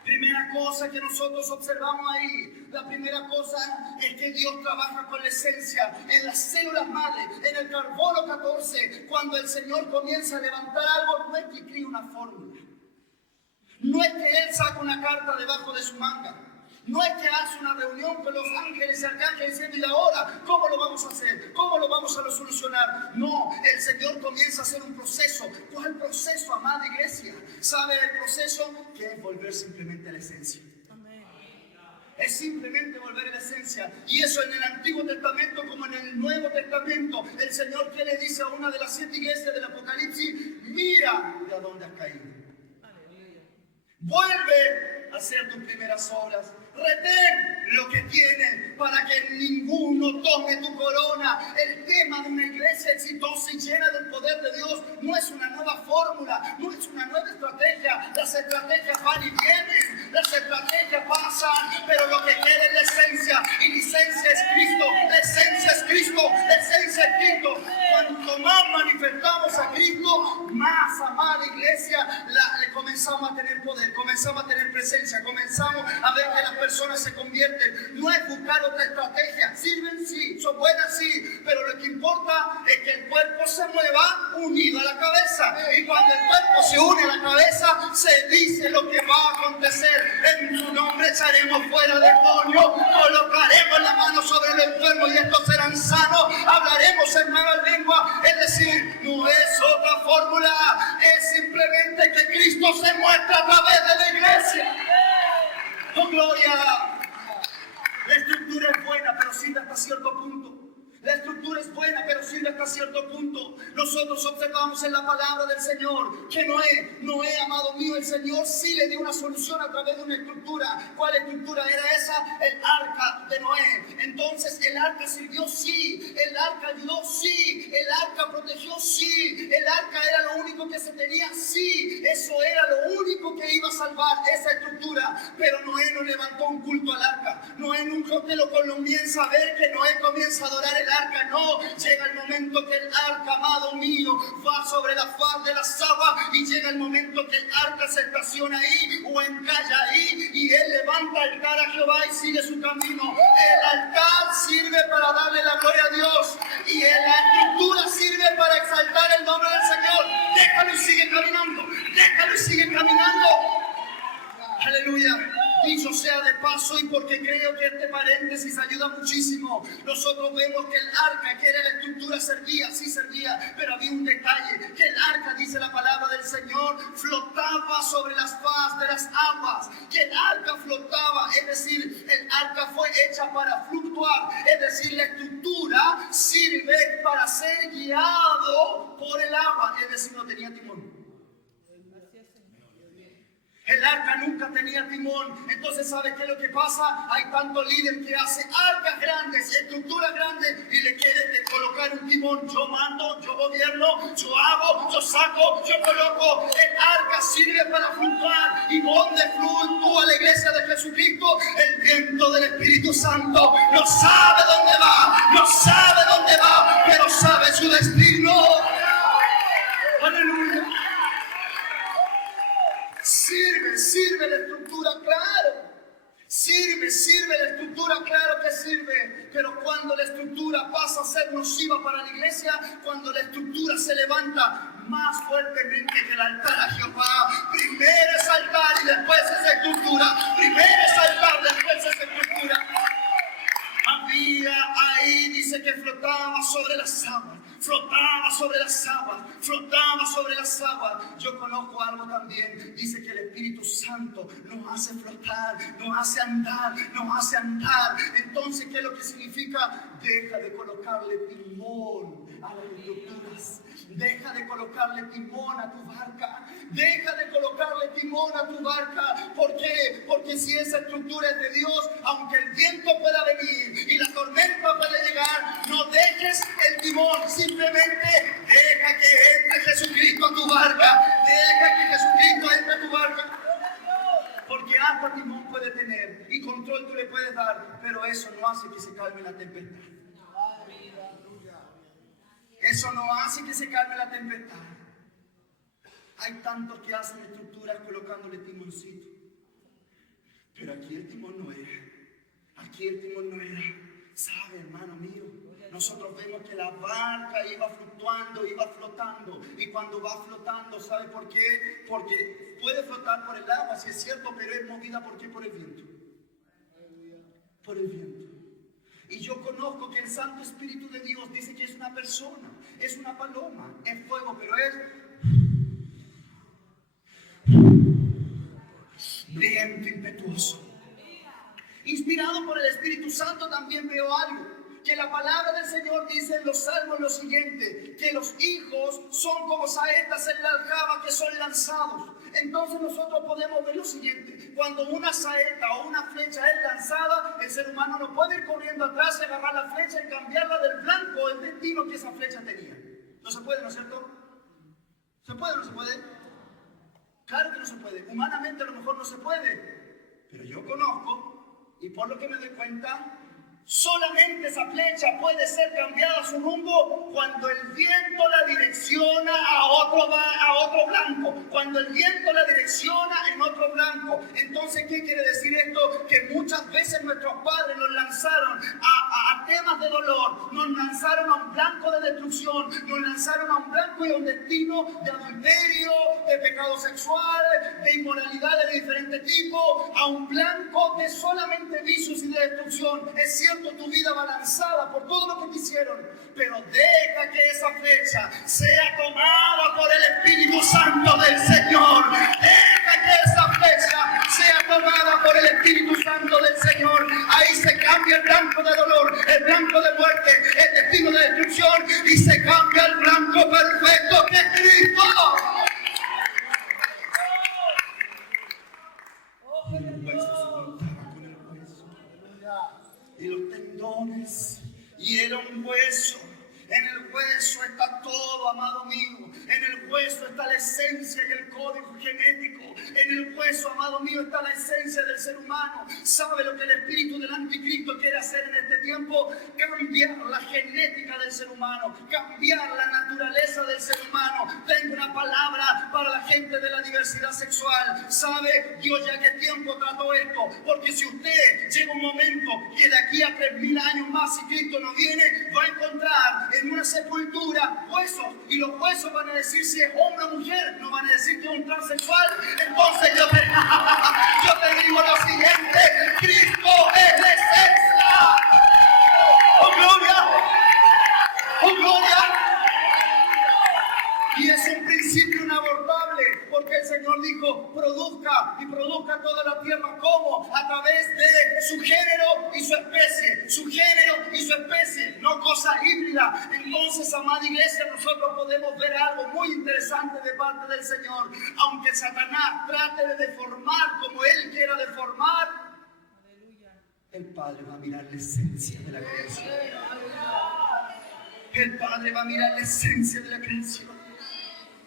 Primera cosa que nosotros observamos ahí, la primera cosa es que Dios trabaja con la esencia, en las células madres, en el carbono 14. Cuando el Señor comienza a levantar algo, no es que cría una fórmula, no es que Él saca una carta debajo de su manga, no es que hace una reunión con los ángeles y arcángeles diciendo, ¿y ahora cómo lo vamos a hacer? ¿Cómo lo vamos a solucionar? No, el Señor comienza a hacer un proceso. ¿Cuál proceso, amada iglesia? ¿Sabe el proceso? Que es volver simplemente a la esencia. Es simplemente volver a la esencia. Y eso en el Antiguo Testamento como en el Nuevo Testamento. El Señor, ¿qué le dice a una de las 7 iglesias del Apocalipsis? Mira de dónde has caído. Vuelve a hacer tus primeras obras. Retén lo que tienes para que ninguno tome tu corona. El tema de una iglesia exitosa y llena del poder de Dios no es una nueva fórmula, no es una nueva estrategia. Las estrategias van y vienen, las estrategias pasan, pero lo que queda es la esencia. Y la esencia es Cristo, la esencia es Cristo, la esencia es Cristo. Cuanto más manifestamos a Cristo, más, amada iglesia, le comenzamos a tener poder, comenzamos a tener presencia, comenzamos a ver que las personas se convierten. No es buscar otra estrategia. Sirven, sí, son buenas, sí, pero lo que importa es que el cuerpo se mueva unido a la cabeza. Y cuando el cuerpo se une a la cabeza, se dice lo que va a acontecer. En tu nombre echaremos fuera demonios, colocaremos la mano sobre el enfermo y estos serán sanos. Hablaremos en nueva lengua, es decir, no es otra fórmula, es simplemente que Cristo se muestra a través de la iglesia. ¡Oh, gloria! La estructura es buena, pero sirve hasta cierto punto. La estructura es buena, pero sirve hasta cierto punto. Nosotros observamos en la palabra del Señor que Noé, amado mío, el Señor sí le dio una solución a través de una estructura. ¿Cuál estructura era esa? El arca de Noé. Entonces, el arca sirvió, sí. El arca ayudó, sí. El arca protegió, sí. El arca era lo único que se tenía, sí. Eso era lo único que iba a salvar esa estructura. Pero Noé no levantó un culto al arca. Noé nunca que lo comienza a ver, que Noé comienza a adorar el arca. No, llega el momento que el arca, amado mío, va sobre la faz de las aguas y llega el momento que el arca se estaciona ahí o encalla ahí y él levanta el altar a Jehová y sigue su camino. El altar sirve para darle la gloria a Dios y la estructura sirve para exaltar el nombre del Señor. Déjalo y sigue caminando, déjalo y sigue caminando. Aleluya. Dicho sea de paso, y porque creo que este paréntesis ayuda muchísimo, nosotros vemos que el arca, que era la estructura, servía, sí servía, pero había un detalle, que el arca, dice la palabra del Señor, flotaba sobre las faz de las aguas, que el arca flotaba, es decir, el arca fue hecha para fluctuar, es decir, la estructura sirve para ser guiado por el agua, es decir, no tenía timón. El arca nunca tenía timón. Entonces, ¿sabe qué es lo que pasa? Hay tantos líderes que hacen arcas grandes, estructuras grandes y le quieren colocar un timón. Yo mando, yo gobierno, yo hago, yo saco, yo coloco. El arca sirve para fluctuar. ¿Y dónde fluctúa la iglesia de Jesucristo? El viento del Espíritu Santo. No sabe dónde va, no sabe dónde va, pero sabe su destino. Aleluya. Sirve la estructura, claro. Sirve la estructura, claro que sirve, pero cuando la estructura pasa a ser nociva para la iglesia, cuando la estructura se levanta más fuertemente que el altar a Jehová, primero es altar y después es estructura, primero es altar, después es estructura. Había ahí, dice que flotaba sobre las aguas. Flotaba sobre las aguas, flotaba sobre las aguas. Yo conozco algo también. Dice que el Espíritu Santo nos hace flotar, nos hace andar, nos hace andar. Entonces, ¿qué es lo que significa? Deja de colocarle timón a las estructuras. Deja de colocarle timón a tu barca. Deja de colocarle timón a tu barca. ¿Por qué? Porque si esa estructura es de Dios, aunque el viento pueda venir y la tormenta pueda llegar, no dejes el timón. Simplemente deja que entre Jesucristo a tu barca. Deja que Jesucristo entre a tu barca. Porque hasta timón puede tener y control tú le puedes dar, pero eso no hace que se calme la tempestad. Eso no hace que se calme la tempestad. Hay tantos que hacen estructuras colocándole timoncito. Pero aquí el timón no era. Aquí el timón no era. ¿Sabe, hermano mío? Nosotros vemos que la barca iba fluctuando, iba flotando. Y cuando va flotando, ¿sabe por qué? Porque puede flotar por el agua, si es cierto, pero es movida ¿por qué? Por el viento. Por el viento. Y yo conozco que el Santo Espíritu de Dios dice que es una persona, es una paloma, es fuego, pero es viento impetuoso. Inspirado por el Espíritu Santo también veo algo, que la palabra del Señor dice en los Salmos lo siguiente, que los hijos son como saetas en la aljaba que son lanzados. Entonces nosotros podemos ver lo siguiente: cuando una saeta o una flecha es lanzada, el ser humano no puede ir corriendo atrás y agarrar la flecha y cambiarla del blanco, el destino que esa flecha tenía. No se puede, ¿no es cierto? ¿Se puede o no se puede? Claro que no se puede. Humanamente a lo mejor no se puede. Pero yo conozco, y por lo que me doy cuenta, solamente esa flecha puede ser cambiada su rumbo cuando el viento la direcciona a otro blanco. Cuando el viento la direcciona en otro blanco. Entonces, ¿qué quiere decir esto? Que muchas veces nuestros padres nos lanzaron a temas de dolor, nos lanzaron a un blanco de destrucción, nos lanzaron a un blanco y a un destino de adulterio, de pecado sexual, de inmoralidad de diferente tipo, a un blanco de solamente vicios y de destrucción. Es cierto, tu vida va lanzada por todo lo que te hicieron, pero deja que esa flecha sea tomada por el Espíritu Santo del Señor. Deja que esa flecha sea tomada por el Espíritu Santo del Señor. Ahí se cambia el blanco de dolor, el blanco de muerte, el destino de destrucción, y se cambia el blanco perfecto que es Cristo. Y los tendones, y era un hueso. En el hueso está todo, amado mío. En el hueso está la esencia y el código genético. En el hueso, amado mío, está la esencia del ser humano. ¿Sabe lo que el espíritu del anticristo quiere hacer en este tiempo? Cambiar la genética del ser humano, cambiar la naturaleza del ser humano. Tengo una palabra para la gente de la diversidad sexual. ¿Sabe? Dios ya que tiempo trató esto. Porque si usted llega un momento que de aquí a 3000 años más, si Cristo no viene, va a encontrar en una sepultura huesos, y los huesos van a decir si es hombre o mujer, no van a decir que es un transexual. Entonces yo te digo lo siguiente: Cristo es la esencia. ¡Oh, gloria! ¡Oh, gloria! Y es un principio inabortable, porque el Señor dijo: produzca y produzca toda la tierra. ¿Cómo? A través de su género y su especie. Su género y su especie, no cosa híbrida. Entonces, amada iglesia, nosotros podemos ver algo muy interesante de parte del Señor. Aunque Satanás trate de deformar como él quiera deformar, el Padre va a mirar la esencia de la creación. El Padre va a mirar la esencia de la creación.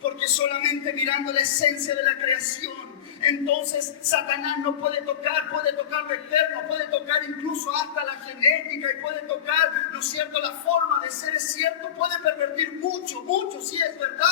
Porque solamente mirando la esencia de la creación, entonces Satanás no puede tocar lo externo, puede tocar incluso hasta la genética, y puede tocar, ¿no es cierto?, la forma de ser. Es cierto, puede pervertir mucho, sí es verdad,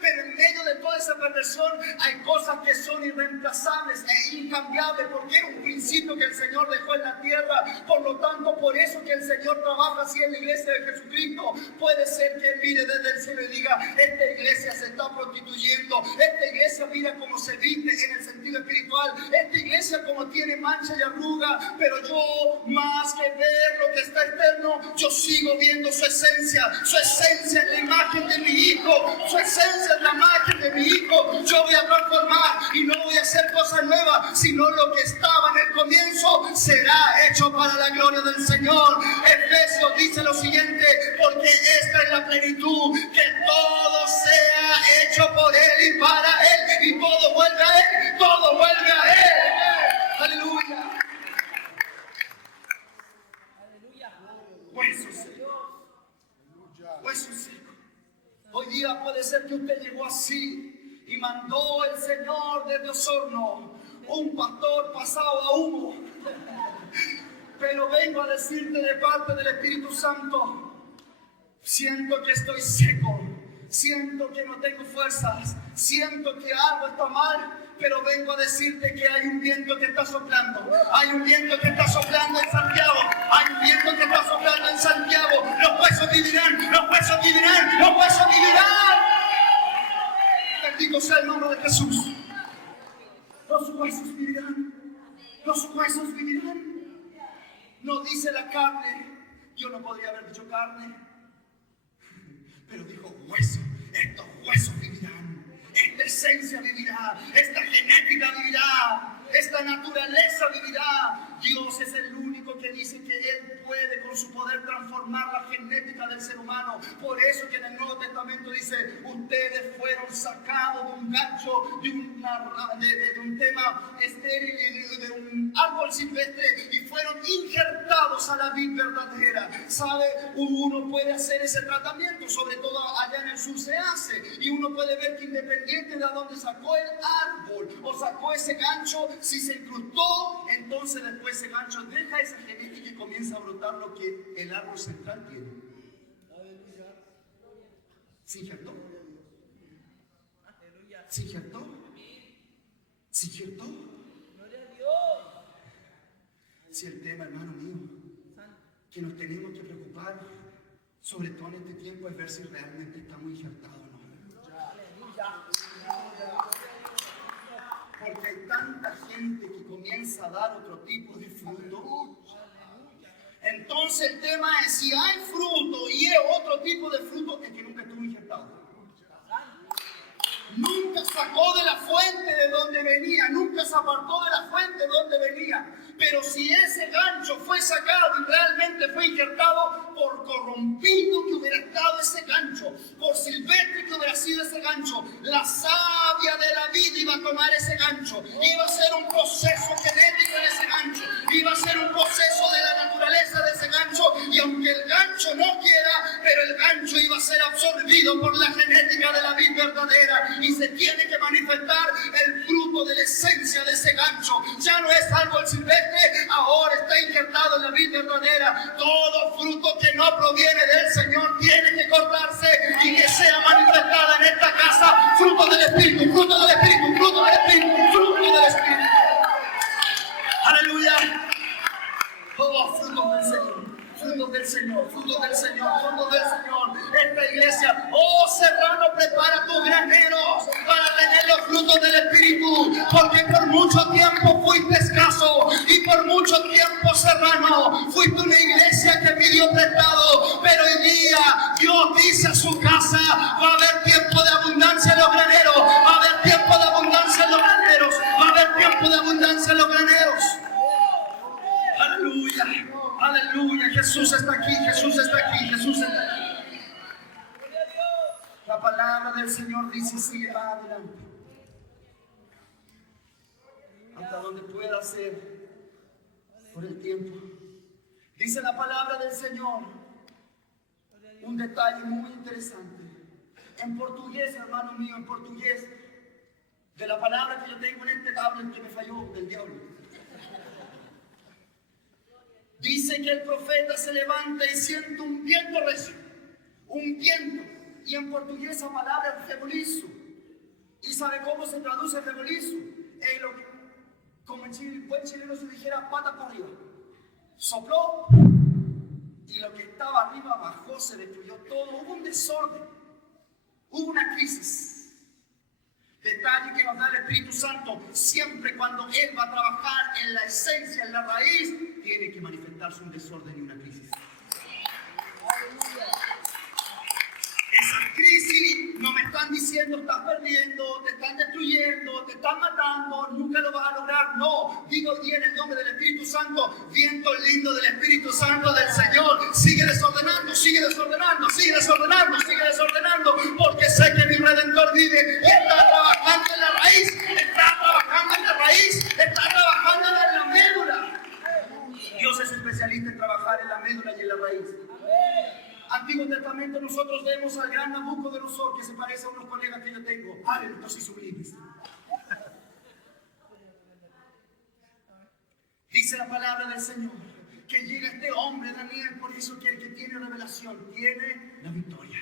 pero en medio de toda esa perversión hay cosas que son irreemplazables e incambiables, porque es un principio que que el Señor dejó en la tierra. Por lo tanto, por eso que el Señor trabaja así en la iglesia de Jesucristo. Puede ser que mire desde el cielo y diga: esta iglesia se está prostituyendo, esta iglesia mira cómo se viste en el sentido espiritual, esta iglesia como tiene mancha y arruga, pero yo más que ver lo que está externo, yo sigo viendo su esencia es la imagen de mi Hijo, su esencia es la imagen de mi Hijo. Yo voy a transformar y no voy a hacer cosas nuevas, sino lo que estaba en el comienzo será hecho para la gloria del Señor. Efesios dice lo siguiente: porque esta es la plenitud, que todo sea hecho por Él y para Él, y todo vuelve a Él, todo vuelve a Él. Aleluya. Huesos secos. Huesos secos. Hoy día puede ser que usted llegó así y mandó el Señor desde Osorno un pastor pasado a humo. Pero vengo a decirte de parte del Espíritu Santo: siento que estoy seco, siento que no tengo fuerzas, siento que algo está mal, pero vengo a decirte que hay un viento que está soplando. Hay un viento que está soplando en Santiago. Hay un viento que está soplando en Santiago. Los huesos vivirán, los huesos vivirán, los huesos vivirán. Bendito sea el nombre de Jesús. Los huesos vivirán, los huesos vivirán. No dice la carne. Yo no podría haber dicho carne, pero dijo hueso. Estos huesos vivirán, esta esencia vivirá, esta genética vivirá, esta naturaleza vivirá. Dios es el único que dice que Él puede con su poder transformar la genética del ser humano. Por eso que en el Nuevo Testamento dice: ustedes fueron sacados de un gancho, de un tema estéril, de un árbol silvestre, y fueron injertados a la vid verdadera. ¿Sabe? Uno puede hacer ese tratamiento, sobre todo allá en el sur se hace, y uno puede ver que independiente de dónde sacó el árbol o sacó ese gancho, si se incrustó, entonces después ese gancho deja esa genética y comienza a brotar lo que el árbol central tiene. ¿Se injertó? ¿Se injertó? ¿Se injertó? Si el tema, hermano mío, que nos tenemos que preocupar, sobre todo en este tiempo, es ver si realmente estamos injertados o no. Porque hay tanta gente que comienza a dar otro tipo de fruto. Entonces el tema es: si hay fruto y es otro tipo de fruto, es que nunca estuvo injertado. Nunca sacó de la fuente de donde venía, nunca se apartó de la fuente de donde venía. Pero si ese gancho fue sacado y realmente fue injertado, por corrompido que hubiera estado ese gancho, por silvestre que hubiera sido ese gancho, la savia de la vida iba a tomar ese gancho, iba a ser un proceso genético en ese gancho, iba a ser un proceso de la naturaleza de ese gancho, y aunque el gancho no quiera, pero el gancho iba a ser absorbido por la genética de la vida verdadera, y se tiene que manifestar el fruto de la esencia de ese gancho. Ya no es árbol silvestre, ahora está injertado en la vida verdadera. Todo fruto que no proviene del Señor tiene que cortarse y que sea manifestada en esta casa fruto del Espíritu, fruto del Espíritu, fruto del Espíritu, fruto del Espíritu. Aleluya. Oh, frutos del Señor. Frutos del Señor, frutos del Señor, frutos del Señor. Esta iglesia, oh Serrano, prepara tus graneros para tener los frutos del Espíritu, porque por mucho tiempo fuiste escaso y por mucho tiempo, Serrano, fuiste una iglesia que pidió prestado, pero hoy día Dios dice a su casa: va a haber tiempo de abundancia en los graneros, va a haber tiempo de abundancia en los graneros, va a haber tiempo de abundancia en los graneros. Aleluya. Aleluya, Jesús está aquí, Jesús está aquí, Jesús está aquí. La palabra del Señor dice: sigue adelante. Hasta donde pueda ser por el tiempo. Dice la palabra del Señor un detalle muy interesante. En portugués, hermano mío, en portugués, de la palabra que yo tengo en este tablet que me falló del diablo. Dice que el profeta se levanta y siente un viento recio, un viento, y en portugués esa palabra es rebolizo. ¿Y sabe cómo se traduce rebolizo? como en buen chileno se dijera, patas para arriba. Sopló y lo que estaba arriba bajó, se destruyó todo, hubo un desorden, hubo una crisis. Detalle que nos da el Espíritu Santo, siempre cuando Él va a trabajar en la esencia, en la raíz, tiene que manifestarse un desorden y una crisis. Esa crisis no me están diciendo estás perdiendo, te están destruyendo, te están matando, nunca lo vas a lograr. No, digo hoy día en el nombre del Espíritu Santo, viento lindo del Espíritu Santo del Señor, sigue desordenando, sigue desordenando, sigue desordenando, sigue desordenando, porque sé que mi Redentor vive, está trabajando en la raíz, está trabajando en la raíz, está trabajando en la médula. Dios es especialista en trabajar en la médula y en la raíz. Antiguo Testamento nosotros vemos al gran Nabucodonosor que se parece a unos colegas que yo tengo, altos y sublimes. Dice la palabra del Señor que llega este hombre, Daniel, por eso que el que tiene revelación tiene la victoria.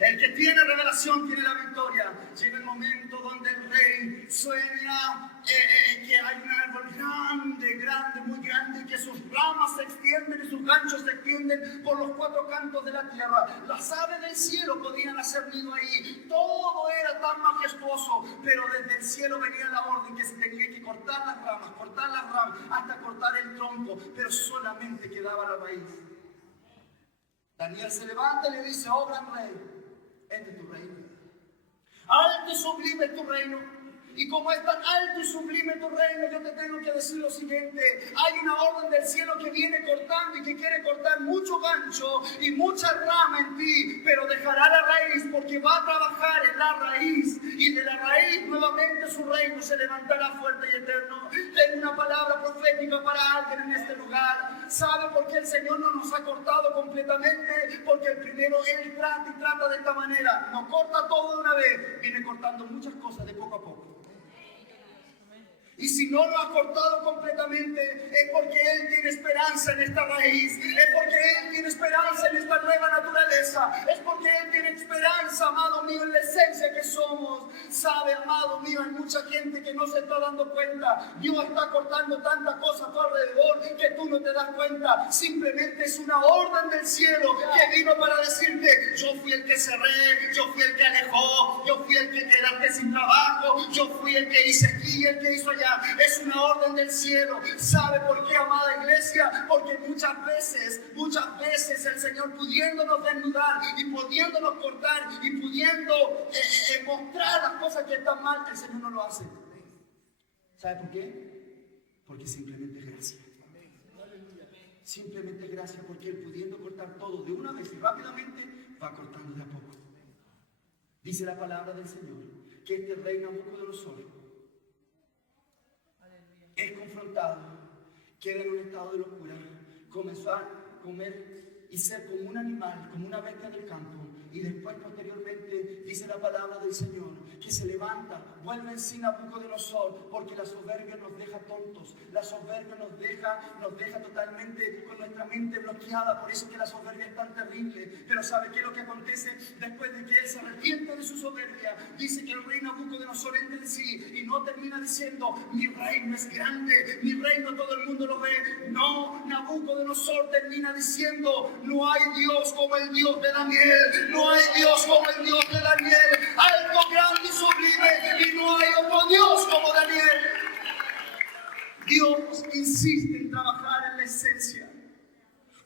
El que tiene revelación tiene la victoria. Llega el momento donde el rey sueña que hay un árbol grande, grande, muy grande, y que sus ramas se extienden y sus ganchos se extienden por los cuatro cantos de la tierra. Las aves del cielo podían hacer nido ahí. Todo era tan majestuoso, pero desde el cielo venía la orden que se tenía que cortar las ramas, hasta cortar el tronco, pero solamente quedaba la raíz. Daniel se levanta y le dice: oh gran rey, este es tu reino. Alto y sublime es tu reino. Y como es tan alto y sublime tu reino, yo te tengo que decir lo siguiente: hay una orden del cielo que viene cortando y que quiere cortar mucho gancho y mucha rama en ti, pero dejará la raíz, porque va a trabajar en la raíz, y de la raíz nuevamente su reino se levantará fuerte y eterno. Tengo una palabra profética para alguien en este lugar. ¿Sabe por qué el Señor no nos ha cortado completamente? Porque el primero Él trata de esta manera, no corta todo de una vez, viene cortando muchas cosas de poco a poco. Y si no lo ha cortado completamente, es porque Él tiene esperanza en esta raíz, es porque Él tiene esperanza en esta nueva naturaleza, es porque Él tiene esperanza, amado mío, en la esencia que somos. Sabe, amado mío, hay mucha gente que no se está dando cuenta. Dios está cortando tantas cosas a tu alrededor que tú no te das cuenta. Simplemente es una orden del cielo que vino para decirte: yo fui el que cerré, yo fui el que alejó, yo fui el que quedaste sin trabajo, yo fui el que hice aquí y el que hizo allá. Es una orden del cielo. ¿Sabe por qué, amada iglesia? Porque muchas veces el Señor, pudiéndonos desnudar y pudiéndonos cortar y pudiendo mostrar las cosas que están mal, el Señor no lo hace. ¿Sabe por qué? Porque simplemente es gracia. Simplemente es gracia, porque Él, pudiendo cortar todo de una vez y rápidamente, va cortando de a poco. Dice la palabra del Señor que este rey Nabucodonosor es confrontado, queda en un estado de locura, comenzó a comer y ser como un animal, como una bestia del campo. Y después, posteriormente, dice la palabra del Señor que se levanta, vuelve en sí Nabucodonosor, porque la soberbia nos deja tontos, la soberbia nos deja totalmente con nuestra mente bloqueada. Por eso que la soberbia es tan terrible. Pero ¿sabe qué es lo que acontece después de que él se arrepiente de su soberbia? Dice que el rey Nabucodonosor entra en sí y no termina diciendo: mi reino es grande, mi reino todo el mundo lo ve. No, Nabucodonosor termina diciendo: no hay Dios como el Dios de Daniel, no hay Dios como el Dios de Daniel, alto, grande y sublime, y no hay otro Dios como Daniel. Dios insiste en trabajar en la esencia.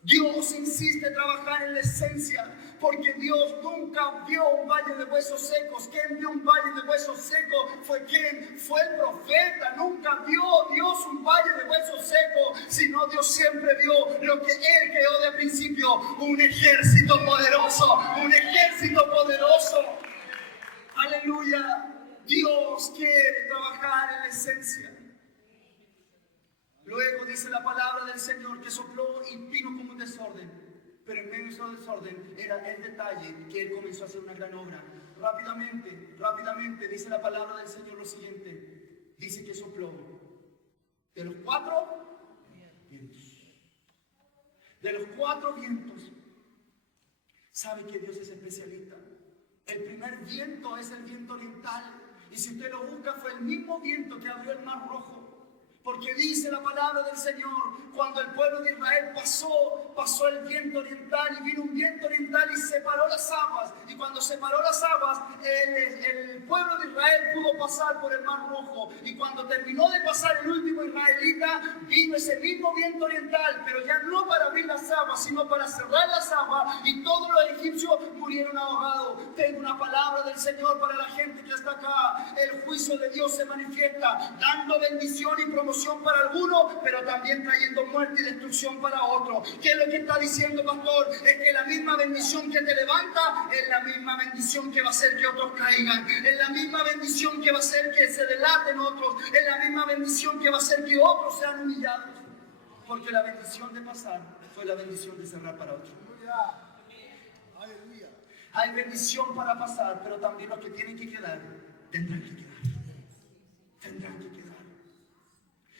Dios insiste en trabajar en la esencia, porque Dios nunca vio un valle de huesos secos. ¿Quién vio un valle de huesos secos? ¿Fue quién? Fue el profeta. Nunca vio Dios un valle de huesos secos, sino Dios siempre vio lo que Él creó de principio: un ejército poderoso, un ejército poderoso. Aleluya. Dios quiere trabajar en la esencia. Luego dice la palabra del Señor que sopló y vino como un desorden. Pero en medio de ese desorden era el detalle que Él comenzó a hacer una gran obra. Rápidamente dice la palabra del Señor lo siguiente. Dice que sopló de los cuatro vientos. De los cuatro vientos. ¿Sabe que Dios es especialista? El primer viento es el viento oriental. Y si usted lo busca, fue el mismo viento que abrió el mar rojo. Porque dice la palabra del Señor, cuando el pueblo de Israel pasó el viento oriental y vino un viento oriental y separó las aguas. Y cuando separó las aguas, el pueblo de Israel pudo pasar por el mar rojo. Y cuando terminó de pasar el último israelita, vino ese mismo viento oriental, pero ya no para abrir las aguas, sino para cerrar las aguas. Y todos los egipcios murieron ahogados. Tengo una palabra del Señor para la gente que está acá. El juicio de Dios se manifiesta, dando bendición y promoción para algunos, pero también trayendo muerte y destrucción para otros. ¿Qué es lo que está diciendo, pastor? Es que la misma bendición que te levanta es la misma bendición que va a hacer que otros caigan, es la misma bendición que va a hacer que se delaten otros, es la misma bendición que va a hacer que otros sean humillados, porque la bendición de pasar fue la bendición de cerrar para otros. Aleluya. Hay bendición para pasar, pero también los que tienen que quedar tendrán que quedar. Tendrán que quedar.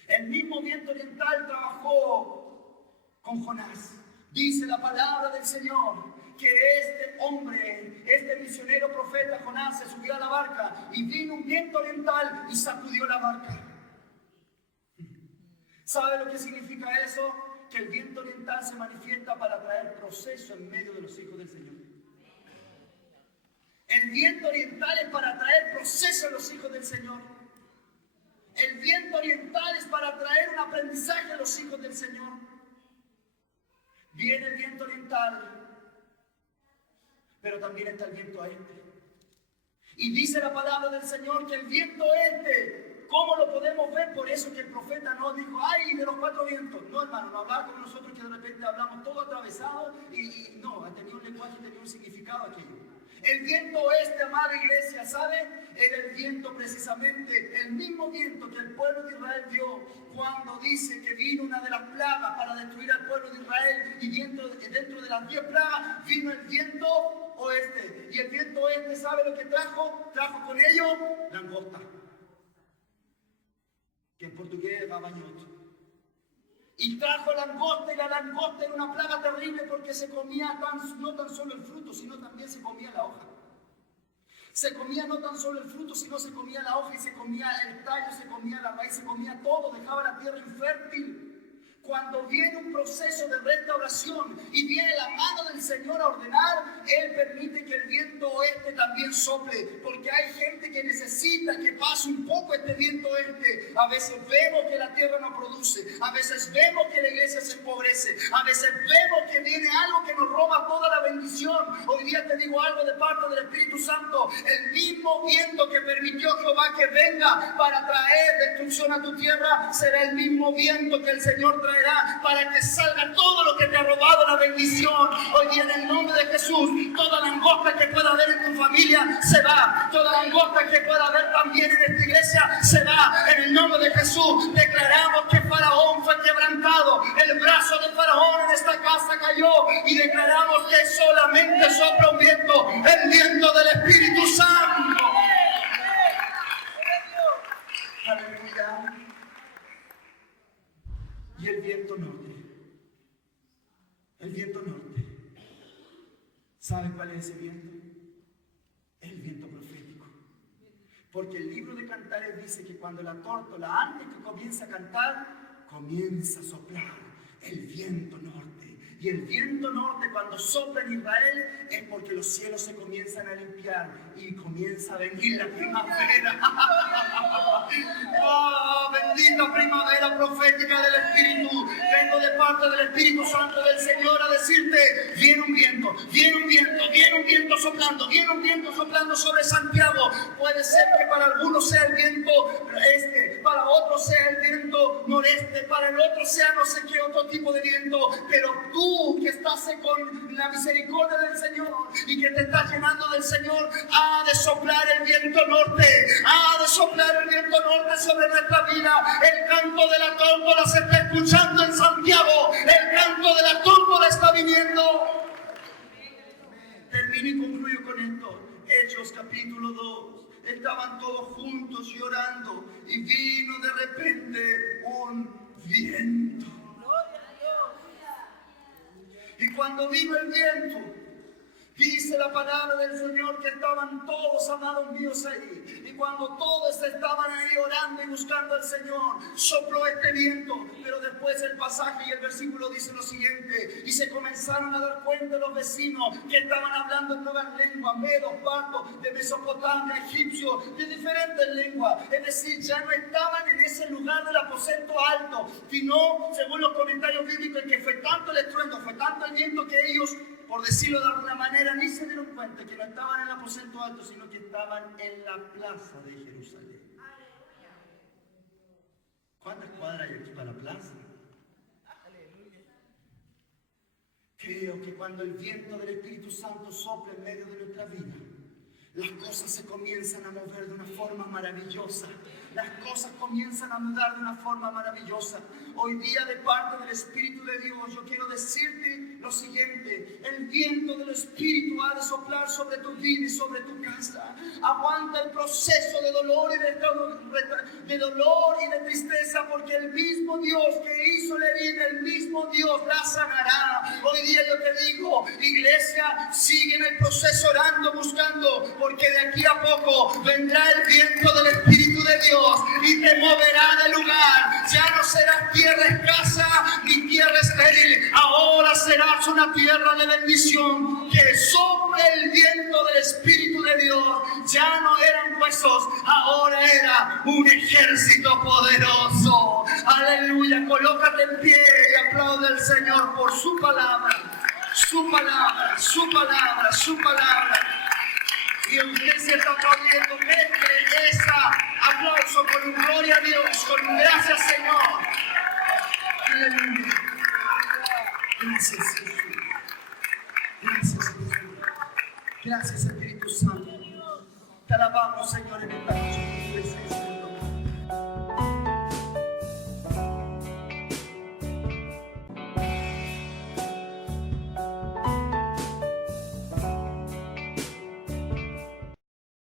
El mismo viento oriental trabajó con Jonás. Dice la palabra del Señor que este hombre, este misionero profeta Jonás, se subió a la barca y vino un viento oriental y sacudió la barca. ¿Sabe lo que significa eso? Que el viento oriental se manifiesta para traer proceso en medio de los hijos del Señor. El viento oriental es para traer proceso en los hijos del Señor. El viento oriental es para traer un aprendizaje a los hijos del Señor. Viene el viento oriental, pero también está el viento este. Y dice la palabra del Señor que el viento este, ¿cómo lo podemos ver? Por eso que el profeta no dijo, ¡ay, de los cuatro vientos! No, hermano, no hablaba con nosotros que de repente hablamos todo atravesado y no, tenía un lenguaje, tenía un significado aquello. El viento oeste, amada iglesia, ¿sabe? Era el viento precisamente, el mismo viento que el pueblo de Israel vio cuando dice que vino una de las plagas para destruir al pueblo de Israel, y dentro de las 10 plagas vino el viento oeste. Y el viento oeste, ¿sabe lo que trajo? Trajo con ello langosta, que en portugués es gabañoto. Y trajo langosta, y la langosta era una plaga terrible porque se comía no tan solo el fruto, sino también se comía la hoja. Se comía no tan solo el fruto, sino se comía la hoja y se comía el tallo, se comía la raíz, se comía todo, dejaba la tierra infértil. Cuando viene un proceso de restauración y viene la mano del Señor a ordenar, Él permite que el viento oeste también sople, porque hay gente que necesita que pase un poco este viento oeste. A veces vemos que la tierra no produce, a veces vemos que la iglesia se empobrece, a veces vemos que viene algo que nos roba toda la bendición. Hoy día te digo algo de parte del Espíritu Santo: el mismo viento que permitió Jehová que venga para traer destrucción a tu tierra, será el mismo viento que el Señor trae para que salga todo lo que te ha robado la bendición. Hoy día, en el nombre de Jesús, toda langosta que pueda haber en tu familia se va, toda langosta que pueda haber también en esta iglesia se va. En el nombre de Jesús declaramos que Faraón fue quebrantado, el brazo de Faraón en esta casa cayó, y declaramos que solamente sopla un viento, el viento del Espíritu Santo. Aleluya. Y el viento norte. El viento norte. ¿Sabe cuál es ese viento? El viento profético. Porque el libro de Cantares dice que cuando la tórtola, antes que comienza a cantar, comienza a soplar el viento norte. Y el viento norte, cuando sopla en Israel, es porque los cielos se comienzan a limpiar y comienza a venir la primavera. ¡Oh, bendita primavera profética del Espíritu! Vengo de parte del Espíritu Santo del Señor a decirte: viene un viento, viene un viento, viene un viento soplando, viene un viento soplando sobre Santiago. Puede ser que para algunos sea el viento este, para otros sea el viento noreste, para el otro sea no sé qué otro tipo de viento, pero tú que estás con la misericordia del Señor y que te estás llenando del Señor, ha de soplar el viento norte, ha de soplar el viento norte sobre nuestra vida. El canto de la tórtola se está escuchando en Santiago, el canto de la tórtola está viniendo. Termino y concluyo con esto. Hechos capítulo 2. Estaban todos juntos llorando y vino de repente un viento. Y cuando vino el viento, Dice la palabra del Señor que estaban todos, amados míos, ahí. Y cuando todos estaban ahí orando y buscando al Señor, sopló este viento. Pero después el pasaje y el versículo dice lo siguiente: y se comenzaron a dar cuenta los vecinos que estaban hablando en nuevas lenguas, medos, partos, de Mesopotamia, egipcios, de diferentes lenguas. Es decir, ya no estaban en ese lugar del aposento alto, sino, según los comentarios bíblicos, que fue tanto el estruendo, fue tanto el viento que ellos, por decirlo de alguna manera, ni se dieron cuenta que no estaban en el aposento alto, sino que estaban en la plaza de Jerusalén. ¿Cuántas cuadras hay aquí para la plaza? Creo que cuando el viento del Espíritu Santo sopla en medio de nuestra vida, las cosas se comienzan a mover de una forma maravillosa. Las cosas comienzan a mudar de una forma maravillosa. Hoy día, de parte del Espíritu de Dios, yo quiero decirte lo siguiente: el viento del Espíritu ha de soplar sobre tu vida y sobre tu casa. Aguanta el proceso de dolor y de tristeza, porque el mismo Dios que hizo la herida, el mismo Dios la sanará. Hoy día yo te digo, iglesia, sigue en el proceso orando, buscando, porque de aquí a poco vendrá el viento del Espíritu de Dios y te moverá del lugar. Ya no serás tierra escasa ni tierra estéril. Ahora serás una tierra de bendición, que sople el viento del Espíritu de Dios. Ya no eran huesos, ahora era un ejército poderoso. Aleluya, colócate en pie y aplaude al Señor por su palabra. Su palabra, su palabra, su palabra. Y usted se está aplaudiendo, mezcle ese aplauso con un gloria a Dios, con un gracias, Señor. Aleluya. Gracias, Jesús. Gracias, Jesús. Gracias, Espíritu Santo. Te alabamos, Señor, en esta noche.